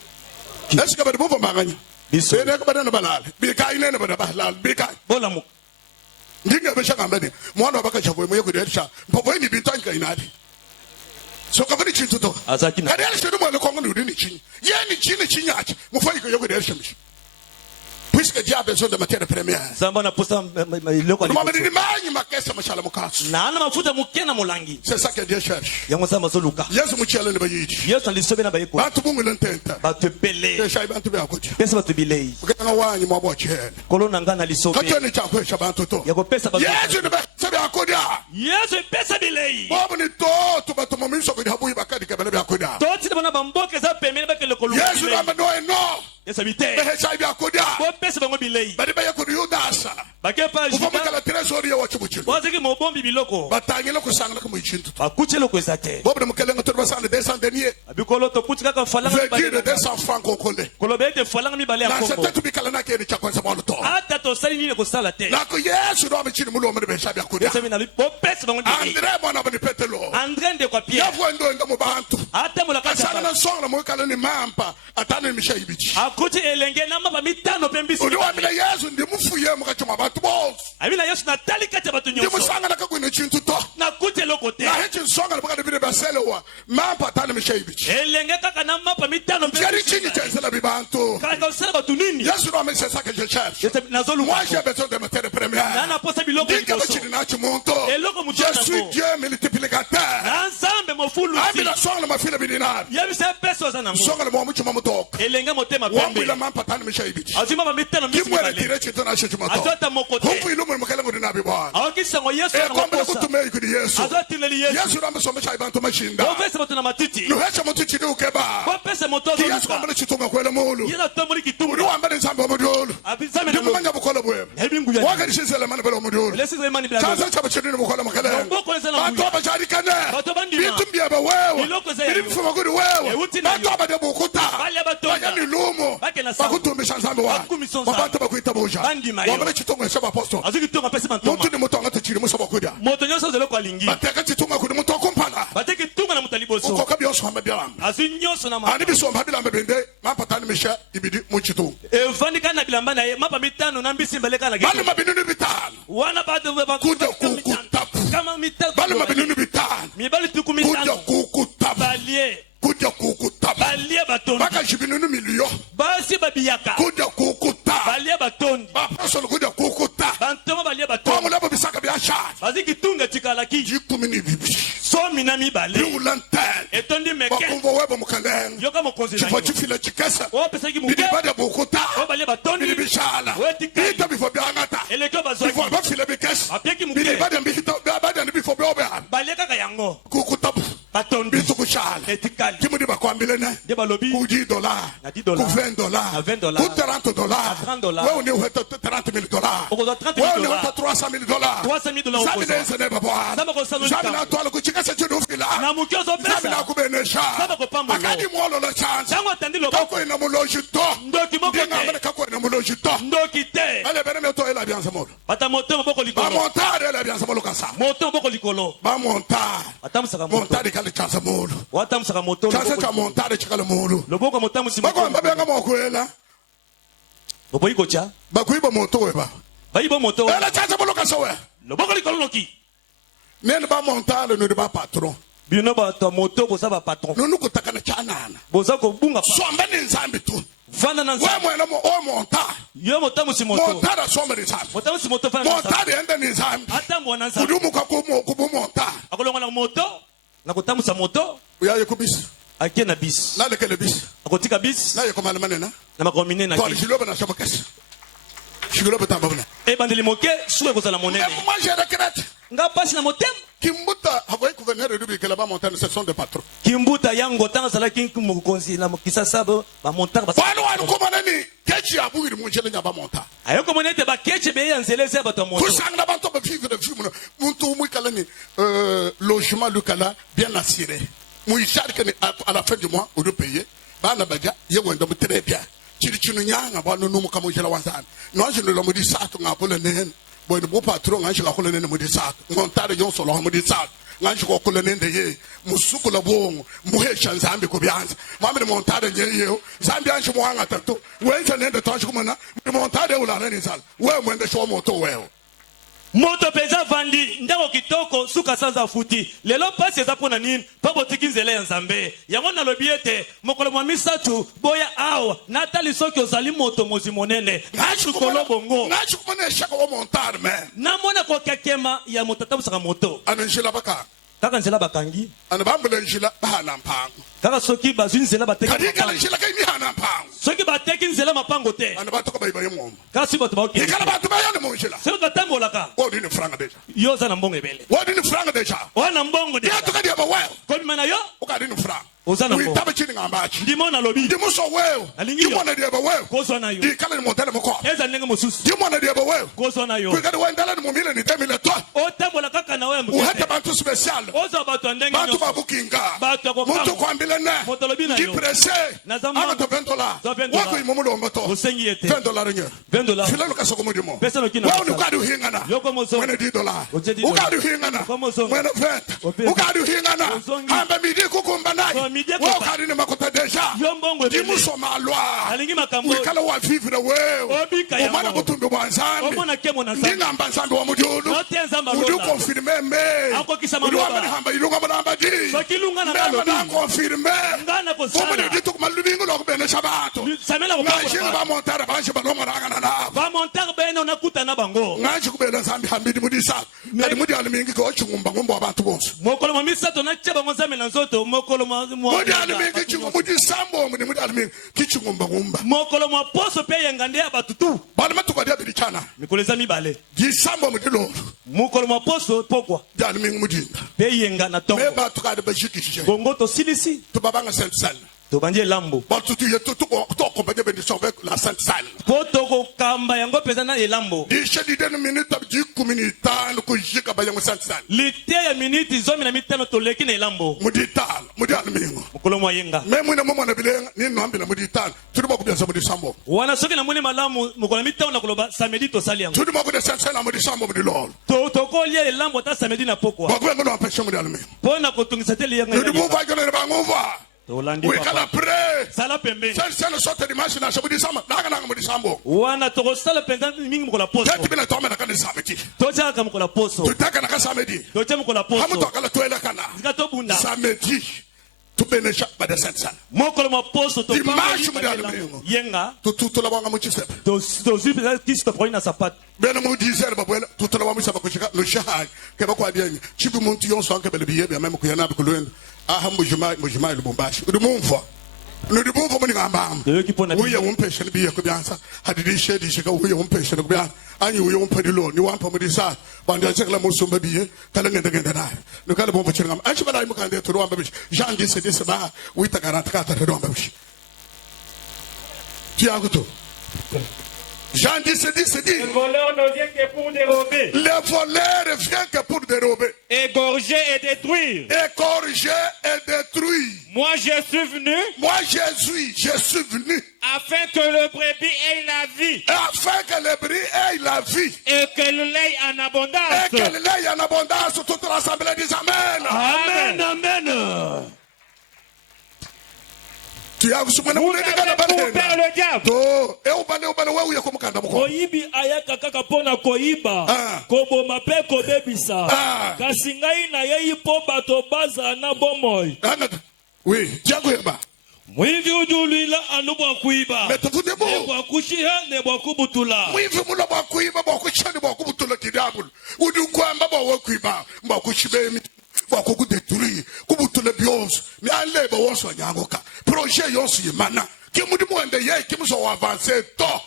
Esi kaba ribuvu manganya. biso Bene kaba dana balale. Bika inene bada balale. Bika. bola mu Ndinga besha kambeni. Mwana wabaka chabwe mwe kudirisha. Mpopo ni bintu anyi kainadi. So kaba ni chintu to. azaki na Kadi ali shodu mwana kongo ni udi ni chinyi. Ye ni chinyi chinyachi. Mufai kwa yoku dirisha mishi. Puisque diable besoin de matière première. zamba na posa iloko Mama liboso ni manyi makesa mashala mukasu. na ana mafuta mukena mulangi C'est ça que Dieu cherche. yango zamba soluka Yesu muchele ni bayiti. yesu alisobe na bayeko Bantu bungu lententa. bato pele Desha bantu byakuti. pesa bato bilei Ukana wanyi mwa bochele. kolo na ngana lisobe Katoni chakwesha bantu to. yako pesa bato Yesu ni bese byakudia. yesu pesa bilei Bobu ni to batu mumiso kudi habuyi bakadi kebele byakudia. toti na bana bamboke za pemene bakele kolo Yesu namba no. yesu bite Behesha byakudia. bo pesa bango bilei Badi baye kudi yudasa. bakepa Ufama juda kala tresori ya wachibuchi. waziki mobombi biloko Batangile kusangala kumichintu. bakuche loko ezate Bobu ni mukelenga turi basande descend denier. abikolo to kuchi kaka falanga Vekire mibale 200 francs kokole. kolo bete falanga mibale ya Na kongo setetu bikala na kene chakwanza mwana to. ata to sali nini kosala te Nako Yesu ndo amechini mulo mwana behesha byakudia. yesu mina bo pesa bango bilei Andre mwana bani petelo. andre nde kwa pia Yavu endo enda mubantu. ata mulaka Asana na chapa songa mwekala ni mampa. Atane ni mishaibichi. akuchi elenge na maba mitano pembisi Udi wamile Yesu ndi mufuye mukachuma batu bosu. abila yesu na tali kati ya bato Ndi nyonso musanga na kakwine chintu to. na kuche loko te Na hechi nsonga na bukade bide basele wa. Mampa atane mishaibichi. elenge kaka na mapa mitano Jari chini chenzela bibantu. kaka usala bato nini Yesu ndo amese sake je cherche. yesu nazolu Moi j'ai besoin de matière première. na na posa biloko Dinga liboso bachini nachi muntu. eloko mutu Je suis nango Dieu multiplicateur. na nzambe mofulu Ami na songa na mafile bidinari. yebisa pesa oza nango Songa na mwa muchuma mutoka. elenge motema pembe Wambila mampa atane mishaibichi. azima bamitano misi Kimwele mibale tire chito na shichu mato. azota moko te Humpu ilumu mkele ngudi nabi bwana. awakisango yesu na Kombe na makosa kutume ikudi Yesu. azotineli yesu Yesu na msomesha ibantu mashinda. bopesa bato na matiti Nuhecha mutu chini ukeba. bopesa moto Ki Yesu azoluka kwambele chitunga kwele mulu. yeza tomoli Uri kitunga wambele nsambe wa mudiolu. abizame Ndi na kumanya bukola bwema. hebingu ya Waka nishisele mani bele wa mudiolu. lesi zemani bila Chanza chaba chini ni bukola makele. Mboko nesa na Bantu mbuya. abajari kane. Bato bandima. Bitu mbiyaba wewe. Biloko za yayo. Bili mfuma kudi wewe. Euti na Bantu yo. abade bukuta. Bali abatonda. Banya ni lumu. Bake na sawa. Bakutumisha nsambe wa. Bakumisha nsambe. Wabantu bakuita buja. Bandima yo. Wambele chitunga shaba aposto. azokitunga pesa bantoma Muntu ni mutu angata chini musa bakuda. moto nyonso azeloko alingi Bateka chitunga kudi mutu akumpana. bateki tunga na moto liboso Ukoka byoso hamba byalamba. azwi nyonso na Ani biso hamba byalamba bende. Mapatani misha ibidi muchitu. evandika na bilamba na ye mapa mitano na mbisi mbeleka na Bali geto mabinuni bitano. wana bato Kuja kukutapu. kama mitano Bali mabinuni bitano. mibali tuku Kuja mitano kukutapu. balie Kuja kukutapu. balie batondi Baka jibinuni miliyo. basi babiyaka Kuja kukutapu. balie batondi Bapasolo kuja kukutapu. bantoma balie Kwa batondi mulabo bisaka byashara. bazikitunga tikalaki Jikumi ni bibi. somi na mibale Liulantene. etondi meke Bakumva webo mukalenga. yoka mokonzi na Chifo yo chifile chikesa. opesaki Bidi muke bade bukuta. obalie batondi Bidi bishala. wetikali Bida bifo byangata. eleki Bifo bazwaki bafile bikesa. bapeki Bidi muke bade mbihita. Bade bifo byobehana. balie kaka yango Kukutapu. batondi Bitu kushala. etikali Kimudi bakwambile ne. nde balobi Ku $10. Na $10. Ku $20. Na $20. Ku $30. Na $30. Wewe ni uheta $30,000. okozwa 30 Wewe ni dollars. uheta $300,000. 300 dollars Zami okozwa. neze ne baba. Zama kosala Zami likambo. na twala kuchikasa chini ufila. na muke Zami na ozopesa kubenesha. Zama kopamba lo. Akadi mwolo la chance. ntango atandi loboko Kako ina muloji to. ndoki moko Ndinga amene te kako ina muloji to. ndoki te Ale bene meto ela bianza molo. bata moto moboko Ba likolo montare ela bianza molo kasa. moto moboko likolo Ba montare. atamusaka moto Montare kale chance molo. watamusaka moto Chance cha loboko- montare chikale molo. loboko motamusi Bako mbabenga mokwela. boboyi kocha Bakuiba moto weba. bayibo moto Ela chance molo kasa we. loboko likolo noki Nene ba montare no ba patron. bino bato ya moto boza bapatron Nunu kutakana chanana. boza kobunga pa Sombe ni nzambi tu. Fana na Wewe mwana o monta. Yo motamu si moto. Monta da soma ni zambi. Motamu si moto fana na Monta de ende ni zambi. Ata mwana zambi. Kudumu kwa kubu monta. Akolonga na moto. Na kotamu sa moto. Uya yekubis. Ake na bis. Na lekele bis. Akotika bis. Na yekomana manena. Na makomine na Kwa ki. jiloba na shabakasi. Jiloba tambabuna. E bandeli moke suwe kozala monene. Moi j'ai regrette. Nga pasi na motem. Kimbuta hawaii gouverneur de Rubi kelaba montagne ce sont des patrons. Kimbuta yango tanga sala kinki mukonzi na mukisa sabo ba montaka ba. Wanu komanani kechi abugiri munjele nyaba monta. Ayoko monete ba keche be yanzeleze ba to moto. Kusanga bantu ba vivre de vie muntu mwikala ni logement lukala bien assuré. Mouissar que à la fin du mois on doit payer. Bana baja yewenda très bien. Chiri chinu nyanga banu numu kama jela wanzana. Non je ne le modi sato ngapole nen. Boy de beau patron nganje la kole nen modi sato. Ngontare yon solo modi sato. Nganje ko kole nen de ye. Musuku la bongo. Muhesha nzambi ko byanza. Mama de montare nyeyo. Zambi anje muhanga tato. Wenza nen de tanshi kumana. Montare ulala ni sala. Wewe mwende show moto wewe. Moto peza vandi ndako kitoko suka sanza futi lelo pasi eza pona nini pabo tikinzele ya nzambe yango na lobiete mokolo mwa misatu boya awa natali soki ozali moto mozi monene ngachukolo bongo ngachukuma shaka wa montar man namona ko kekema ya motata busaka moto ananjila baka kaka nzela bakangi anabambula njila bahana mpango kaka soki bazwi nzela bateki kadika njila kai mihana mpango soki bateki nzela mapango te anabatoka bayiba yemomba kaka si bato baoke ikala batu bayana mu njila soki katambolaka wodi ni franga deja yo za na mbongo ebele wodi ni franga deja wana mbongo deja ya tukadi ya bawewe komi na yo ukadi ni franga ozana mbongo witabe chini ngambachi ndimo na lobi ndimo so wewe ndimo na diya bawewe kozo na yo ikala ni modele moko eza ndenge mosusu ndimo na diya bawewe kozo na yo kwikadi wendala ni mumile ni temile to otambola kaka na wewe uhata bantu special ozo bato ndenge bantu babukinga bato ko muntu kwambile ne kipresse ama to $20 wako imumulomba to osengi ete $20 nye $20 filelo kasoko mudimo pesa no kina wao ukadi uhingana mwene $10 ukadi uhingana mwene $20 ukadi uhingana amba midi kukumba naye wao ukadi ni makuta deja ndimuso malwa alingi makambo wikala wa vivre wewe umana butumbi bwanzambi ndingamba nzambi wa mujulu udu confirme me udu wamani hamba ilunga mnamba di mbema confirme fomene ditu kumalubingu lokubene shabato ngashini ba montara banshi balonga rangana nabo ba montara bene unakuta na bango ngashi kubena nzambi hambidi mudisa kadi mudi alimingi ko chungumba ngombo abantu bonse mokolo mamisa to na cheba nzambe na nzoto mokolo mudi alimingi chungumba mudi sambo mudi alimingi kichungumba ngumba mokolo mwa poso pe yengande abatutu bali matuka dia bilichana mikoleza mibale gisambo mudi lo mokolo mwa poso pokwa dia alimingi mudinda pe yenga tongo me ba tuka de bajikije bongo to silisi to babanga sel to banje lambo batutu yetu to ko baje bendi sauver la sainte salle poto ko kamba yango peza na elambo di shedi den minute di communitane ko jika ba yango sainte salle lite ya minute zomi na mitano to leki na elambo mudital mudi almingo mokolo mwa yenga me mwina momo na bilenga ni no ambila mudital tudu ba ko biasa mudi sambo wana soki na moni malamu mokolo mitano na koloba samedi to sali yango tudu ba ko de sainte salle mudi sambo mudi lol to ko lia elambo ta samedi na pokwa ba ko ngo no apesha mudi almingo pona ko tungisa tele yanga tudu mo ba ko ne ba ngova Tolandi we kala pre sala pembe sala sote di machine na shabudi sama na mudi sambo wana to sala penza mingi mkola poso tete bina to na kana samedi to cha kama mkola poso tutaka na samedi to cha mkola poso hamu to kala to ele kana zikato bunda samedi tu benesha ba de sainte salle mokolo mo poso to dimanche mudi almingo yenga to la banga mu chiste to zipi kisto kwa ina sapato bena mu dizer babwela to la bamu sabako chika no shahai ke ba kwa bienye chibu muntu yonso anke bele biye be meme ko yana be kulwendo aha mujima lubumbashi udumumva nudumumva muni ngambam uye umpeshe biye ko byansa hadidi shedi shika uye umpeshe ko byansa anyi uye umpadilo ni wampa mudisa bandi achekla musumba biye kala ngenda na no kala bomba chingam achi bala imukande to wamba bishi jangi se dise ba uita garata kata to wamba bishi tiaguto Jean 10 dit. Le voleur ne vient que pour dérober. Le voleur vient que pour dérober. Égorger et détruire. Égorger et détruire. Moi je suis venu. Moi je suis venu. Afin que le brebis ait la vie. Afin que le brebis ait la vie. Et que le lait en abondance. Et que le lait en abondance. Toute l'assemblée dit Amen. Amen. Amen. Vous avez pour faire le diable. Koyibi ayaka kaka pona koyiba koboma pe kobebisa kasi ngai na ye ipo bato baza na bomoi. Oui, diagoyeba. Mwivi ujulila anubwa kuiba. Metafudemo. Nebwa kushiha nebwa kubutula. Mwivi mula bwa kuiba bwa kushani bwa kubutula kidabulu. Udu kwamba bwa kuiba bwa kushibemi bwa kukudeturi kubutula byonso. Ni aleba wonso nyangoka. Projet yonso yimana. Kimudi mwende ye kimso wa avancer to.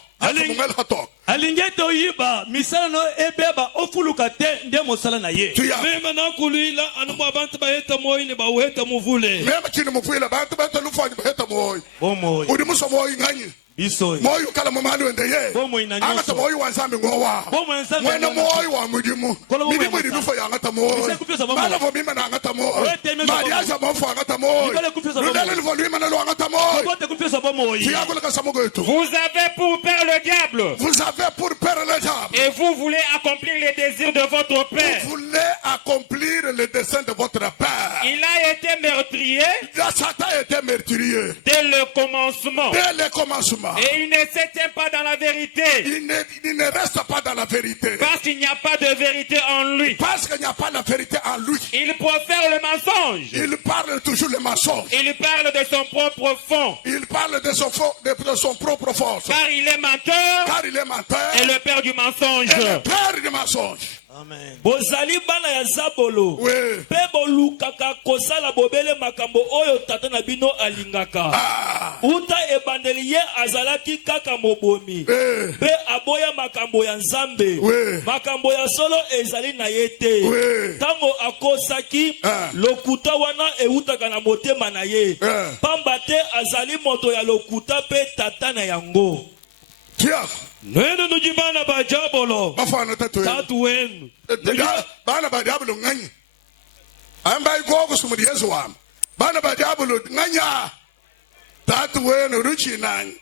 Alingeto yiba misala no ebeba ofuluka te nde mosala na ye. Mema na kulila anubwa abantu baheta moyi ne baweta muvule. Mema chini muvule abantu baheta lufani baheta moyi. Moyi. Udi muso moyi nganyi. Bisoyi. Moyi kala mamadu wende ye. Bomo inanyoso. Angata moyi wanzambi ngowa. Bomo wanzambi. Mwena moyi wa mudimu. Midimu di nufo ya angata moyi. Mala vo mima na angata moyi. Mariaja mofu angata moyi. Rudele livo luima na lo angata moyi. Tiago ka samogo etu. Vous avez pour père le diable. Vous avez pour père le diable. Et vous voulez accomplir les désirs de votre père. Vous voulez accomplir le dessein de votre père. Il a été meurtrier. Satan a été meurtrier. Dès le commencement. Dès le commencement. Et il ne se tient pas dans la vérité. Il ne reste pas dans la vérité. Parce qu'il n'y a pas de vérité en lui. Parce qu'il n'y a pas de vérité en lui. Il profère le mensonge. Il parle toujours le mensonge. Il parle de son propre fond. Il parle de son propre force. Car il est menteur. Car il est menteur. Et le père du mensonge. Et le père du mensonge. Amen. Bozali bana ya Zabolo. Oui. Pe bolukaka kosala bobele makambo oyo tata na bino alingaka. Uta ebandeli ye azalaki kaka mobomi. Pe aboya makambo ya Nzambe. Makambo ya solo ezali na ye te. Tango akosaki lokuta wana eutaka na motema na ye. Pamba te azali moto ya lokuta pe tata na yango. Tiens. Neno nujibana ba Jabolo. Bafana tatu wenu. Bana ba Jabolo ngani. Amba iko sumudi Yesu wam. Bana ba Jabolo nganya. Tatu wenu ruchi nani.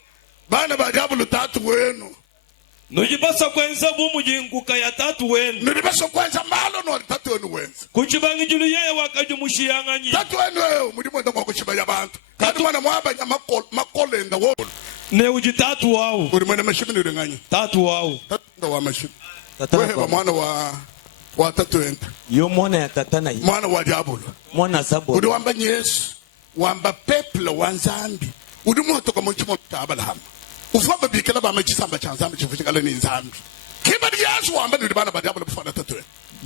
Bana ba Jabolo tatu wenu. Nujibasa kwenza bumujinguka ya tatu wenu. Nujibasa kwenza malo no tatu wenu wenza. Kuchibangi julu yeye wakajumushiyangani. Tatu wenu mudimo ndo kuchibaya bantu. Kadu mana mwaba nya makole nda wo. Ne uji tatu wao. Uri mwana mashimi ni ngani. Tatu wao. Tatu wa mashimi. Wewe wa mwana wa tatu enda. Yo mwana ya tata na ye. Mwana wa Jabolo. Mwana Zabolo. Uri wamba Yesu. Wamba people wa Nzambi. Uri mwoto kwa mchimo Abraham. Ufamba bikela ba machisamba cha Nzambi chifuchikala ni Nzambi. Kiba di Yesu wamba ni bana ba Jabolo bufana tatu.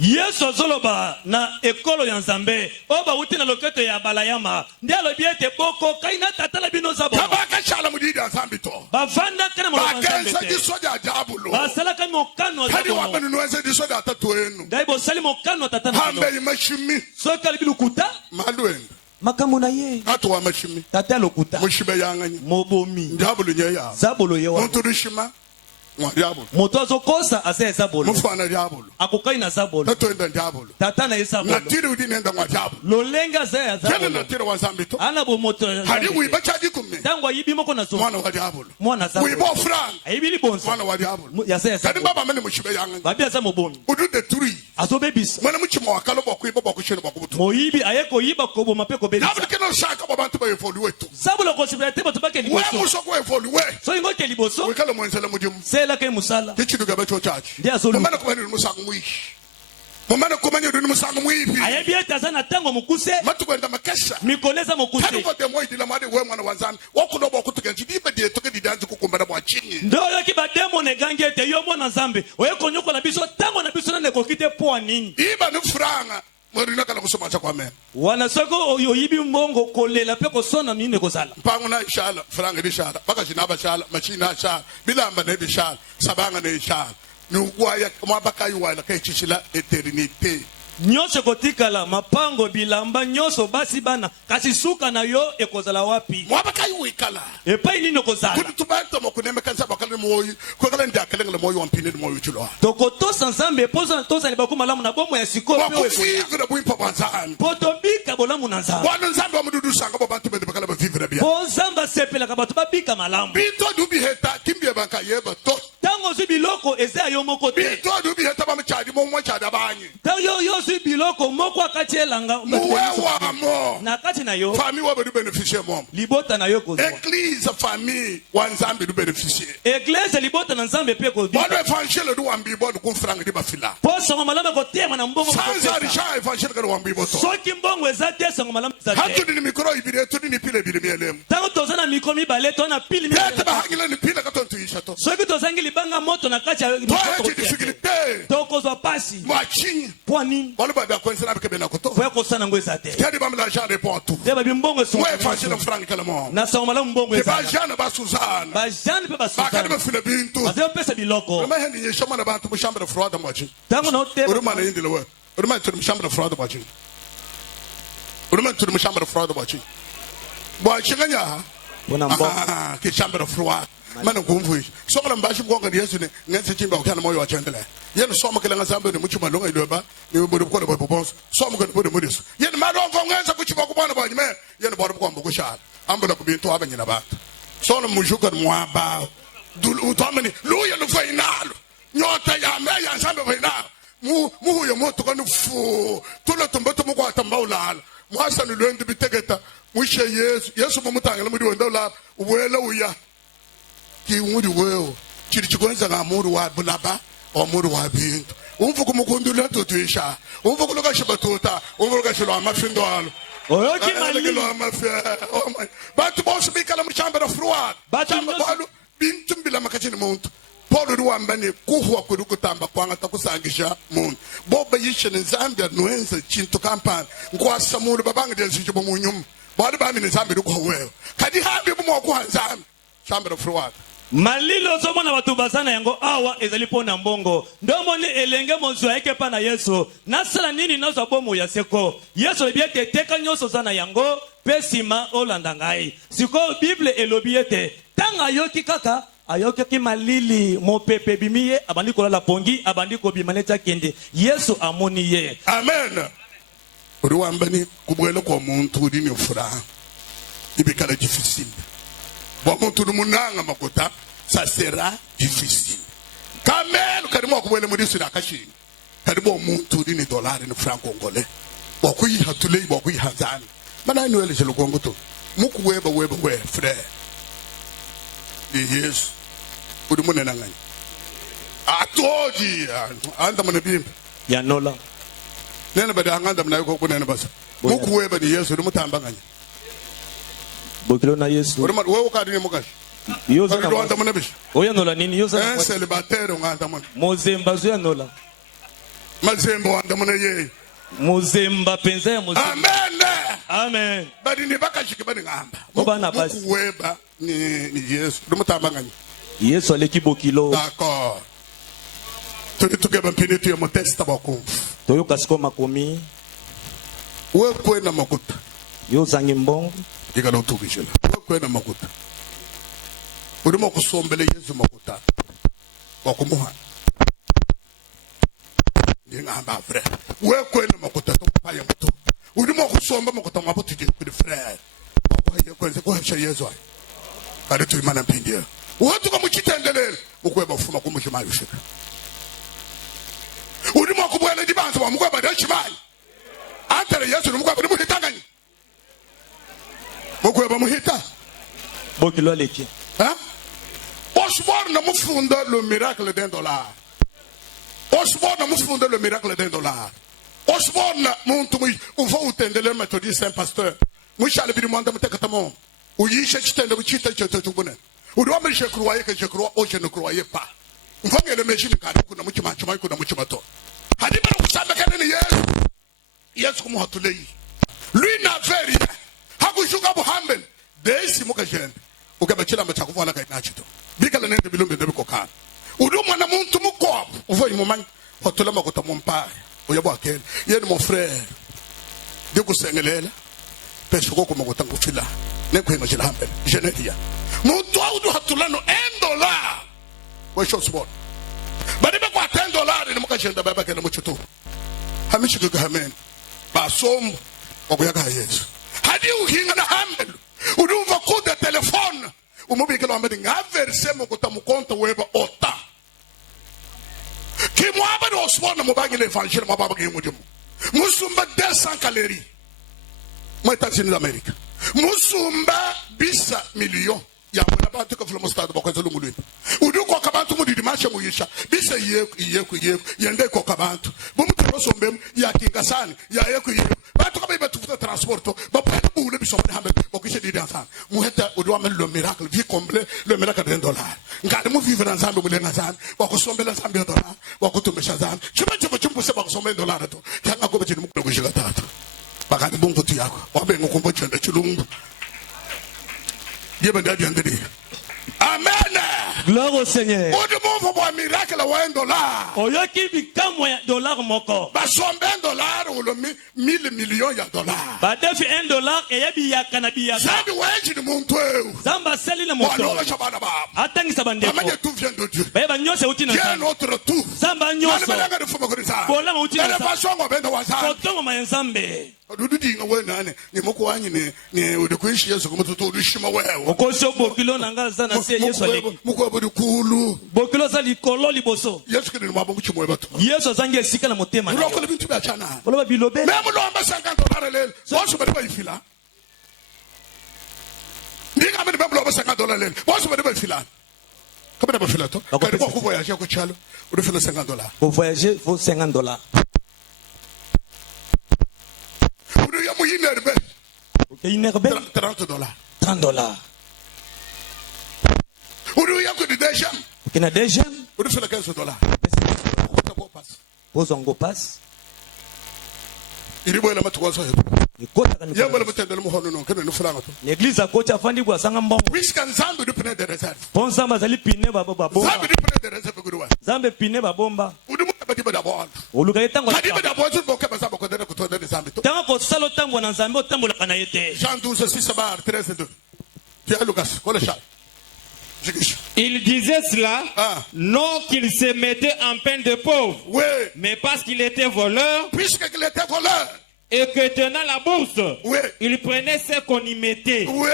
Yesu azoloba na ekolo ya Nzambe oba uti na loketo ya balayama ndi alobi ete boko kaina tata na bino Zabolo tabaka chala mudidi ya Nzambi to bavanda kana mwa Nzambe te disoja Jabolo basala kama mokano Zabolo hadi wabanu nweze disoja tatu enu daibo sali mokano tata na hambe imashimi soka libilukuta maluenda makambo na ye atu wa mashimi tata lokuta mushibe yanganya mobomi Jabolo nyeya Zabolo yewa muturishima Jabolo moto azokosa ase Zabolo mufana Jabolo akokai na Zabolo tatu enda Jabolo tata na Zabolo natiri udini enda mwa Jabolo lolenga za Zabolo natiri wa Nzambi to ana bo moto hadi uibacha dikume tango yibi moko na so mwana wa Jabolo mwana Zabolo uibo franc ayibili bonso mwana wa Jabolo ya sa kadi baba mene mushibe yanganya babi asa mobomi udu de turi azobebisa mwana muchimo wakalo bokuibo bokushene bokubutu moyibi ayeko yiba kobo mapeko bebisa Jabolo kena shaka babantu ba evolu wetu Zabolo konsibirate bato bake we liboso musoko evolu we so ingote liboso wekala mwenzela mudimu sela ke musala kichiduga bacho chachi Ndia zolu. mwana kumani musangu mwishi mwana kumani musangu mwipi ayebi etazana tango mukuse matu kwenda makesha mikoneza kadu mukuse vote moyi dila mwade we mwana wa Nzambi wakuloba okutukenji dibe die toke didanzi kukumbana mwa chini ndoyo ki bademo ne gangi ete yo mwana Nzambe oyeko nyoko na biso tango na biso na kokite poa nini iba ni franga mwirina kala kusoma cha kwa mena wana soko oyibi mbongo kolela pe kosona mine kozala pangu na ishala franga ni shala baka jinaba shala machina shala bilamba ne bishala sabanga ne shala nuwaya mwabaka yuwala kaichishila eternite nyose kotikala mapango bilamba nyose basi bana kasi suka na yo ekozala wapi mwabaka yuwikala epai nini kozala kudu tubanta mokuneme kansa bakale moyo kwakala ndiakalengele moyo wampine moyo chulo tokotosa Nzambe poza toza libaku malamu na bomo ya sikoyo pe wakuvivira buimpa bwanzani potobika bolamu na Nzambe wana Nzambe wa mududu sanga babantu bende bakala bavivira bia pozamba sepela kabato babika malamu bito dubi heta kimbia banka yeba to tango zibiloko eza yo moko te bito dubi heta bamchadi mo cha da banyi tango yo si biloko moko akati elanga muwewa mo na kati na yo famille wa du bénéficier mom libota na yo kozwa église famille wa nzambe du bénéficier eglise libota na nzambe pe kozwa bon évangile du wambi bo du franga di bafila po songo malamu kotema na mbongo sans argent évangile ka wambi bo to soki mbongo eza te songo malamu za te hatu ni micro ibire tu ni pile bile mielem tango toza na mikro mibale to na pili tete ba hangile ni pile ka to tuisha to soki tozangi libanga moto na kati ya to hati difficulté tokozwa pasi mwachinyi po nini bolo ba ko nsana be na koto po kosana ngo eza te tete ba l'argent répond tout te ba bimbongo songo ouais évangile franga kala mo na songo malamu mbongo te eza ba jana ba Suzanne ba jane pe ba ba ka be susana file bintu ba pesa biloko ma hendi ye shama na ba tu chambre froide mwachi tango na te uruma na indi lewe uruma tu chambre froide mwachi uruma tu chambre froide mwachi mwachi nganya bona mbongo ke chambre froide mana kumvu so kala mbashi mgonga Yesu ne ngense chimba ukana moyo wa chendele yene so makela ngazambe ne muchuma longa iloba ne bodo ko bo bonso so makela bodo modis yene madongo ngense kuchima kubona ba nyime yene bodo ko mbo kushara ambula kubintu abanyina bathu so no mujuka mwaba dulu utamani luya no final nyota ya meya nzambe final mu yo moto kanu fu tulo tumbato mu kwata mbawulala mwasa no lwendi bitegeta mushe Yesu mumutangela muri wenda la uwela uya ki ngudi wewe chiri chikwenza ngamuru wa bulaba omuru wa bintu umvuka umukundula tutuisha umvuka loka shibatota umvuka shilo amafindwalo oyo ki mali oh my batu boss bikala mu chamber of fraud Batu balu bintu mbila makachini muntu Paul ruambane kuhwa kutamba kwanga takusangisha muntu boba yishe nzambia nuenza chintu kampani ngwasa muntu babanga denzije mu nyuma bali bami nzambi ruko wewe kadi habi mu ko nzambi chamber of fraud malilo zomona batu bazana yango awa ezali pona mbongo ndomoni elenge monzwa yake pa na Yesu nasala nini nazo bomo ya seko Yesu ebiete teka nyoso zana yango pesima olanda ngai siko Bible elobi ete tanga yoki kaka ayoki ki malili mopepe bimiye abandi ko la pongi abandi ko bimaneta kende Yesu amoni ye amen ruambani kubwela kwa muntu dini furaha ibikala difficile bon muntu munanga makota ça sera difficile kamel kadimo kubwela mudisi na kashi kadimo muntu dini dollar ni franc congolais bokuyi hatulei bokuyi hanzani mana ni wele jelo kongo to mukuweba we frère yes udi munena ngani atoji anda mona bimba ya nola nene bada nganda mna ko kunene basa mukuweba ni Yesu udi mutamba ngani bokilo na Yesu udi wewe ukadi ni mukashi yoza udi anda mona bishi oya nola nini yoza célibataire nganda mona mozemba zo ya nola mazembo anda mona ye mozemba penza ya mozemba amen amen badi ni bakashike badi ngamba Obana basi. mukuweba ni Yesu udi mutamba ngani Yesu aleki bokilo d'accord tuli tukeba mpini tu ya motesta bako toyo kasiko makomi we kwena makuta yozangi mbongo ikala utubishela we kwena makuta udi mokusombele Yesu makuta wakumuha ngamba frère we kwena makuta to paya mtu udi mokusomba makuta mabuti kudi frère kwa kwenze kwa Yesu ai kale tu imana mpindia watu kama chitendelele ukweba ufuma kumushima yushika udi mokubwele dibanza wa mukweba dachimai antare Yesu mukweba muhitangani mukweba muhita bokilo aleki hein osbor na mufunda le miracle d'un dollar osbor na mufunda le miracle d'un dollar osbor na muntu uva utendele metodi saint pasteur mushale bidi mwanda mutekatamo uyishe chitende buchita chototubune udi wamri je croyais que je crois oh je ne croyais pas mfangele meshini kadi kuna muchima chuma kuna muchima to hadima kusamba kanene Yesu kumuhatulei lui n'avait rien hakushuka buhamben desi mukajende ukabachila machakuvana kainachito bikala nende bilumbe ndebiko kana udumwa na muntu mukopo uvoyi mumanyi hotula makota mumpare uyabo akele yeni mon frère dikusengelela pesho koko makota ngufila nekwenga chilambe jeneria muntu audu hatulano $1 we shots bot badibe kwa $10 ni mukajenda baba kana muchutu hamishike gamen basom okuyaka Yesu hadi uhinga na hamel udumva coup de téléphone umubikela wambedi ngaverse mukota mukonto weba ota kimwaba no osbona mobangi l'évangile mababa ke modimo musumba 200 calories moi États-Unis d'Amérique musumba bisa million ya bona bantu ka fulo mostado bakwenza lumulweni uduko kabantu mu didimashe muyisha bisa yeku yende ko kabantu bumutu bosombem ya kingasani ya yeku bantu kabe batufuta transporto bapana bule bisombe hambe bokishe didi enfant muheta udwa mel le miracle vie comble le miracle de $1 ngade mu vivre ensemble mu lenazan bakosombe la $100 bakutumesha zan chiba chimpuse bakosombe $1 to kanga ko betini mu kushika tatu bakati bungu tu yako wabe ngokumbo chende chilungu Amen. Gloire au Seigneur. Miracle $1. Oyoki bikamwa $1 moko. Ba sombe $1 ou le 1000 millions ya $. Ba defi $1 e yabi yakana biya. Zabi weji ni muntu. Zamba seli na moto. Atangi sabandeko. Amanye tout vient de Dieu. Ba nyose uti na. Dieu notre tout. Zamba nyose. Bola uti na. Kotongo mayensambe. Ududi ngwe nane ni moko wanyi ni udikuishi Yesu kumututo udushima wewe. Okosho bokilo nanga sana se Yesu aleki. Moko abudukulu. Bokilo za likolo liboso. Yesu kini mabongo chimwe bato. Yesu zangi esika na motema. Uroko lebintu byachana. Boloba bilobe. Memo lomba $50 lele. Wosu bade ifila. Ndinga mbe lomba $50 lele. Wosu bade ifila. Comment on fait là toi? Quand on voyage au Tchalo, on fait le $50. Pour voyager, il faut $50. Une herbe. $30. $30. Il y a un deuxième. On fait le $15. Pose un go passe. Il est bon à mettre l'église à côté afandi kwa sanga mbongo. Pon samba zali pine baba babomba. Zambe pine babomba. Oluka yetango. Tango ko salo tango na zambe otambo la kana yete. Jean 12:6-13-2. Pierre Lucas, quoi le chat? Il disait cela, non qu'il se mettait en peine de pauvre, oui, mais parce qu'il était voleur, puisqu'il était voleur, et que tenant la bourse, oui, il prenait ce qu'on y mettait. Oui.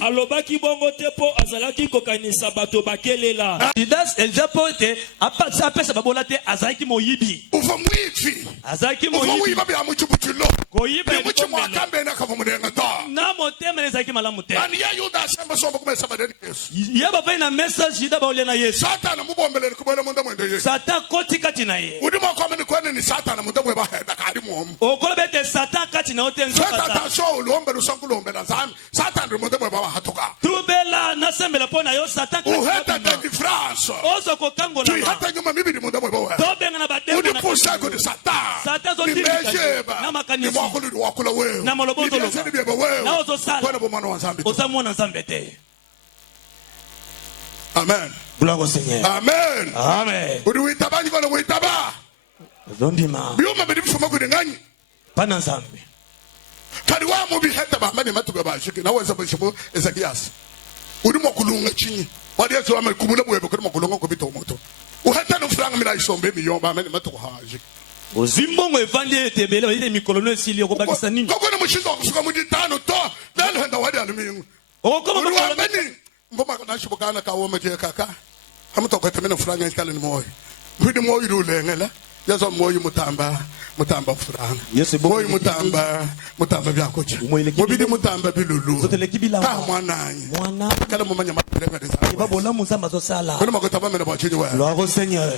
Alobaki bongo tepo azalaki kokanisa bato bakelela. Judas eljapote apesa babolate azaki moyibi. Azaki moyibi. Koyiba na motema ezaki malamu te. Yaba pa na message Judas ba olena Yesu. Satan koti kati na ye. Okolo bete Satan kati na otenzo kata. Trubela na sembela pona yo Satan uheta délivrance ozo kokango na hata nyuma mimi ni muda mwebo tobenga na bademo na pusa ko Satan zo na makanisi wakula wewe na moloboto lo na ozo sala kwa mwana wa Nzambe otamwa na Nzambe te. Amen. Gloire au Seigneur. Amen. Amen. Uliwitaba ngolo uitaba zondima biuma bidifuma kudenganyi pana Nzambe kali wa mu biheta ba mane matuga ba shiki na weza bishimo Ezekias uri mokulunga chinyi wadi yesu ame kubula bwebe kuri mokulunga ko bito moto uheta no franga mila isombe mi yomba mane matuga haji ozimbongo evandi etebele ile mikolono esili okobakisa nini koko na mushizo kusuka mu ditano to dan henda wadi alumingu okoma bakala mboma na shibukana ka wo mete kaka amuto ko temena franga ikale ni moyo mbidi moyo irulengela yazo moyo mutamba franga moyo mutamba byakocha mobidi mutamba bilulu ka mwana kala mumanya mapeleka desa babola muzamba zo sala kono makotaba mena bachinyi wa gloire au Seigneur.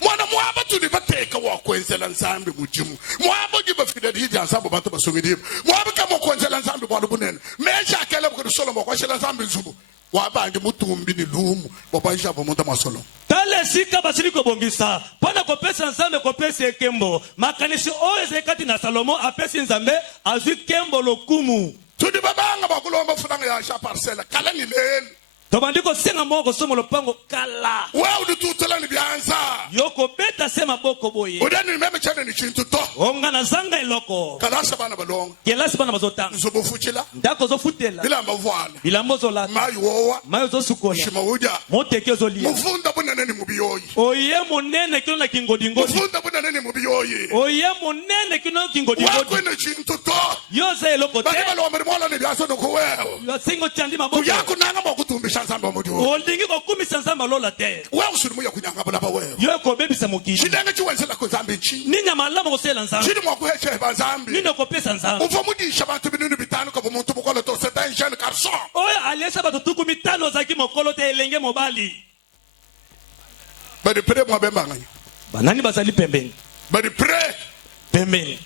Mwana mwaba tuli bateka wakwenzela Nzambe mujimu mwaba gibafida hiji Nzambe bantu basongidi mwaba kama kwenzela Nzambe bwana bunene meja akela bukuru Solomon kwashela Nzambe nzubu wabange mutumbi ni lumu babaisha bomonda masolo tale sika basiliko bongisa pana kopesa Nzambe kopesa ekembo makanisi oeze kati na Salomo apesi Nzambe azwi kembo lokumu tudi babanga bakulomba fulanga ya sha parcela kala ni lele tobandiko senga moko somo lopango kala wewe udututela ni byanza yoko beta sema boko boye udani meme chane ni chintu to onga na zanga eloko kalasa bana balonga kelasi bana bazotanga nzobofuchila ndako zofutela bilamba voila bilambo zola mayo zosukola shimauja moteke zolia mufunda bunene ni mubiyoyi oye monene kino na kingodingodi mufunda bunene ni mubiyoyi oye monene kino kingodingodi wakwene chintu to yoze eloko te bali balombe mola ni byaso no kuwewe yosingo chandi maboko kuyakunanga mokutumbisha nzambe omudu olingi kokumisa nzambe alola te wewe usuri muya kunyanga bala bawe yo kobebisa mokili chilenge chiwenzela ko nzambe chi nini ya malamu kosela nzambe chili mwakuheche ba nzambe nini okopesa nzambe uva mudisha bantu binini bitano ko muntu mukolo to c'est un jeune garçon oyo alesa bato tuku mitano ozalaki mokolo te elenge mobali badi pre mwa bembanganya banani bazali pembeni badi pre pembeni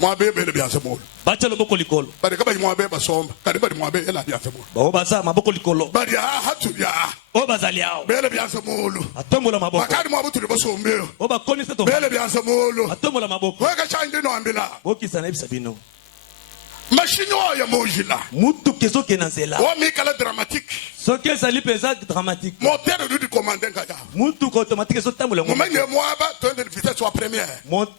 mwa bebele byanze mulu batya loboko likolo badi kaba mwa beba somba kadi badi mwa bela byanze mulu bao baza maboko likolo badi hatu ya oyo bazali awo bele byanze mulu atombola maboko bakadi mwa butu libosombeo oyo bakonisa to bele byanze mulu atombola maboko weka chandi no ambila bokisa na ebisa bino mashinyo ya mojila mutuka ezoke na nzela wa mikala dramatique soki ezali mpenza dramatique moteur du commandant kaya mutuka automatique ezotambola momenye mwaba twende vitesse wa première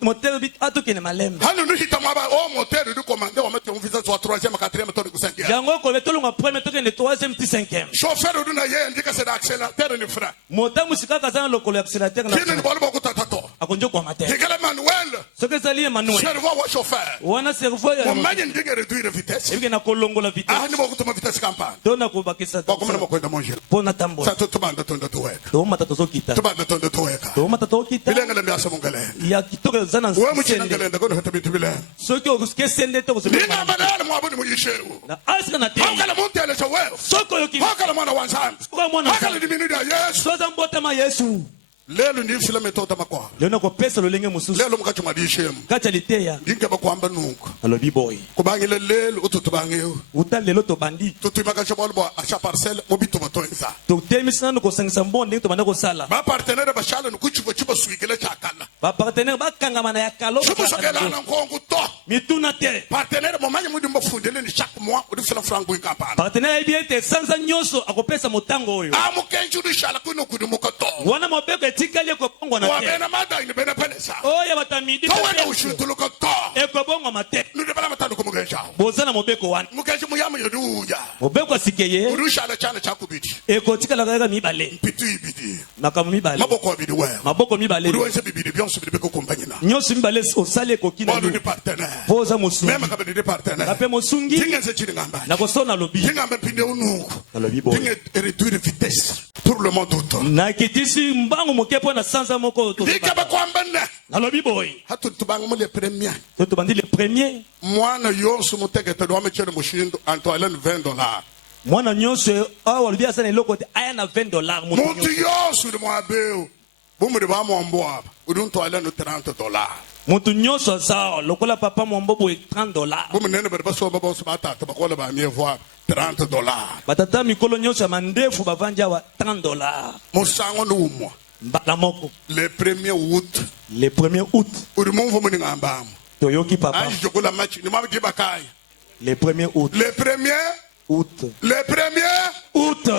moteur atokene malembe hano nuhita mwaba o moteur du commandant wa mettre vitesse wa 3e 4e tone ku 5e yango ko betolonga premier tokene 3e ti 5e chauffeur du na ye ndika c'est l'accélérateur ni frein moteur musika kazana lokolo accélérateur na kini ni bolo boko tatato akonjo kwa matin hikala manuel soki ezali Emmanuel cerveau wa chauffeur wana cerveau ya momenye ndika réduire vitesse ebike na kolongola vitesse ah ni boko tuma vitesse campagne tona kobakisa boko kwenda monjela pona tambola sa tubanda tonda tuweka toma tato zokita tubanda tonda tuweka toma tato okita bilengele myasa mungale ya kitoko zana wewe mchinangale ndako hata bitu bile soki okesende to ni na badala mwabuni muyisheru na aska na te hakala muntu ele wewe soko yoki hakala mwana wa nzambe kwa mwana hakala dimini ya Yesu soza mbota ma Yesu lelo ndifisila metota makwa leo na kopesa lolenge mususu lelo mukati mwadishemu kacha liteya ndinge bakwamba nuko alobi boy kubangile lelo ututubangeo uta lelo to bandi tutuyimaka chabolbo acha parcelle mobito batoenza to temisana ko sangisa mbonde to banda ko sala ba partenaire ba shala nukuchivo chibo swigile chakala ba partenaire ba kangamana ya kalo chibo sokela na nkongu to mituna te partenaire momanye mudi mbofundele ni chaque mois udifila franco in campagne partenaire biete sanza nyoso akopesa motango oyo amukenju rishala kuno kudimuka to wana mobeko etikali ko pongwa na te wabena mada ni bena pelesa oya batamidi to wena ushutuluka to ekobonga mate nude bala matano kumugenja bozana mobeko wana mugenja muyamu yoduya mobeko asikeye urushala chana chakubiti ekotikala kaka mibale pitu ibidi makamu mibale maboko abidi we maboko mibale uruwense bibidi byonso bidi beko kumbanyina nyoso mibale osale kokina wadu ni partenaire boza mosungi mema kabidi ni partenaire kape mosungi tingenze chini ngamba na kosona lobi tingambe pinde unuku alobi boy tinge réduire vitesse pour le monde tout na kitisi mbangu mokepo na sanza moko to dikaba kwamba na alobi boy hatu tubangu mule premier to bandi le premier mwana yonso mutegete do amechele mushindo antoine $20 mwana nyonso awa lobi asana eloko te aya na $20 mutu yonso de mwabeo bumu de bamombo aba udunto ala no $30 mutu nyonso sa lokola papa mombo boy $30 bumu nene bade baso baba so batata bakola ba mie voir $30 batata mikolo nyonso ya mandefu bavandi awa $30 musango numwa mbala moko le 1er août le 1er août uri mumvu muni ngambamo toyoki papa anji jokola match ni mabi bakai le 1er août le 1er août le 1er août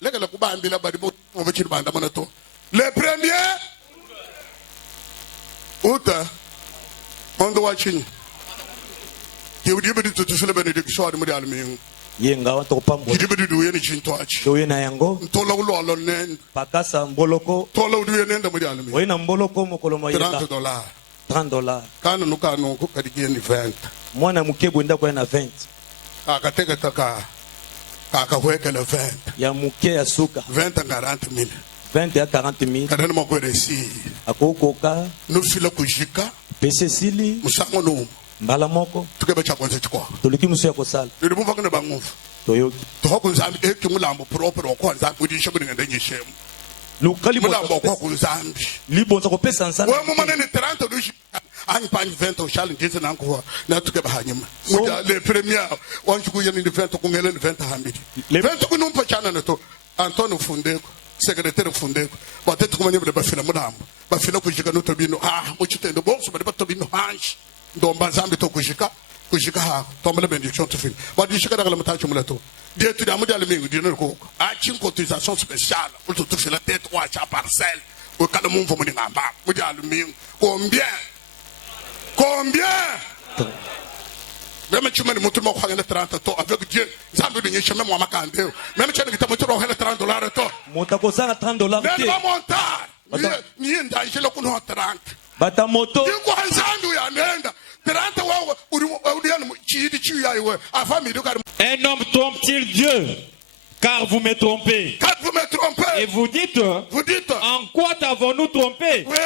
lekela kubambila badi bo bachiri banda mana to le 1er août ondo wachini kiudi bidi tutusule benediction adi muri almin yenga wa to pambo kiudi du yeni chintoachi to yena yango tola ulolo nen pakasa mboloko tola udu yeni muri almin oyena mboloko mokolo moyenda $30 $30 kana nukano kadigeni 20 mwana mukebo nda kwa na 20 akateka taka akawekela 20 ya muke ya suka 20 40 000 20 à 40 000 kadani mokwelesi akokoka nufila kujika pese sili musango no mbala moko tukebe chakwanza chikwa toliki musu ya kosala ndi mumva kana bangufu toyoki tokunzambi ekimulambo proper okwanza kudisha kuninga nyishemu lukali mulambo kwa kunzambi libonza kopesa nsana we mumane ni 30 dushi ani pani 20 oshali ndize nankuwa na tukebe hanyuma muja le premier wanchuku yeni 20 kungele 20 hambili 20 kunumpa chana nato Antonio Fundeko secrétaire Fundeko batete kumanye bafila mulambo bafila kujika no tobino muchitendo bonso bade batobino hanshi ndomba zambi to kujika ha tombele benediction to fin badi shika daga matacho mulato die tu damu dal mingu dino ko chin cotisation spéciale pour tout faire la tête ou acha parcelle au kala mon vomo ni ngamba mu dal mingu combien même tu me montres moi khangela 30 to avec Dieu zambi de nyeshema moi makande même tu ne ta montre $30 to motako sanga $30 te ba montar ni nda jelo kuno 30 bata moto dingo hanzandu ya nenda 30 wao uri chidi chiya iwe afamili kari un homme trompe-t-il Dieu? Car vous me trompez. Car vous me trompez. Et vous dites, en quoi avons-nous trompé? Oui.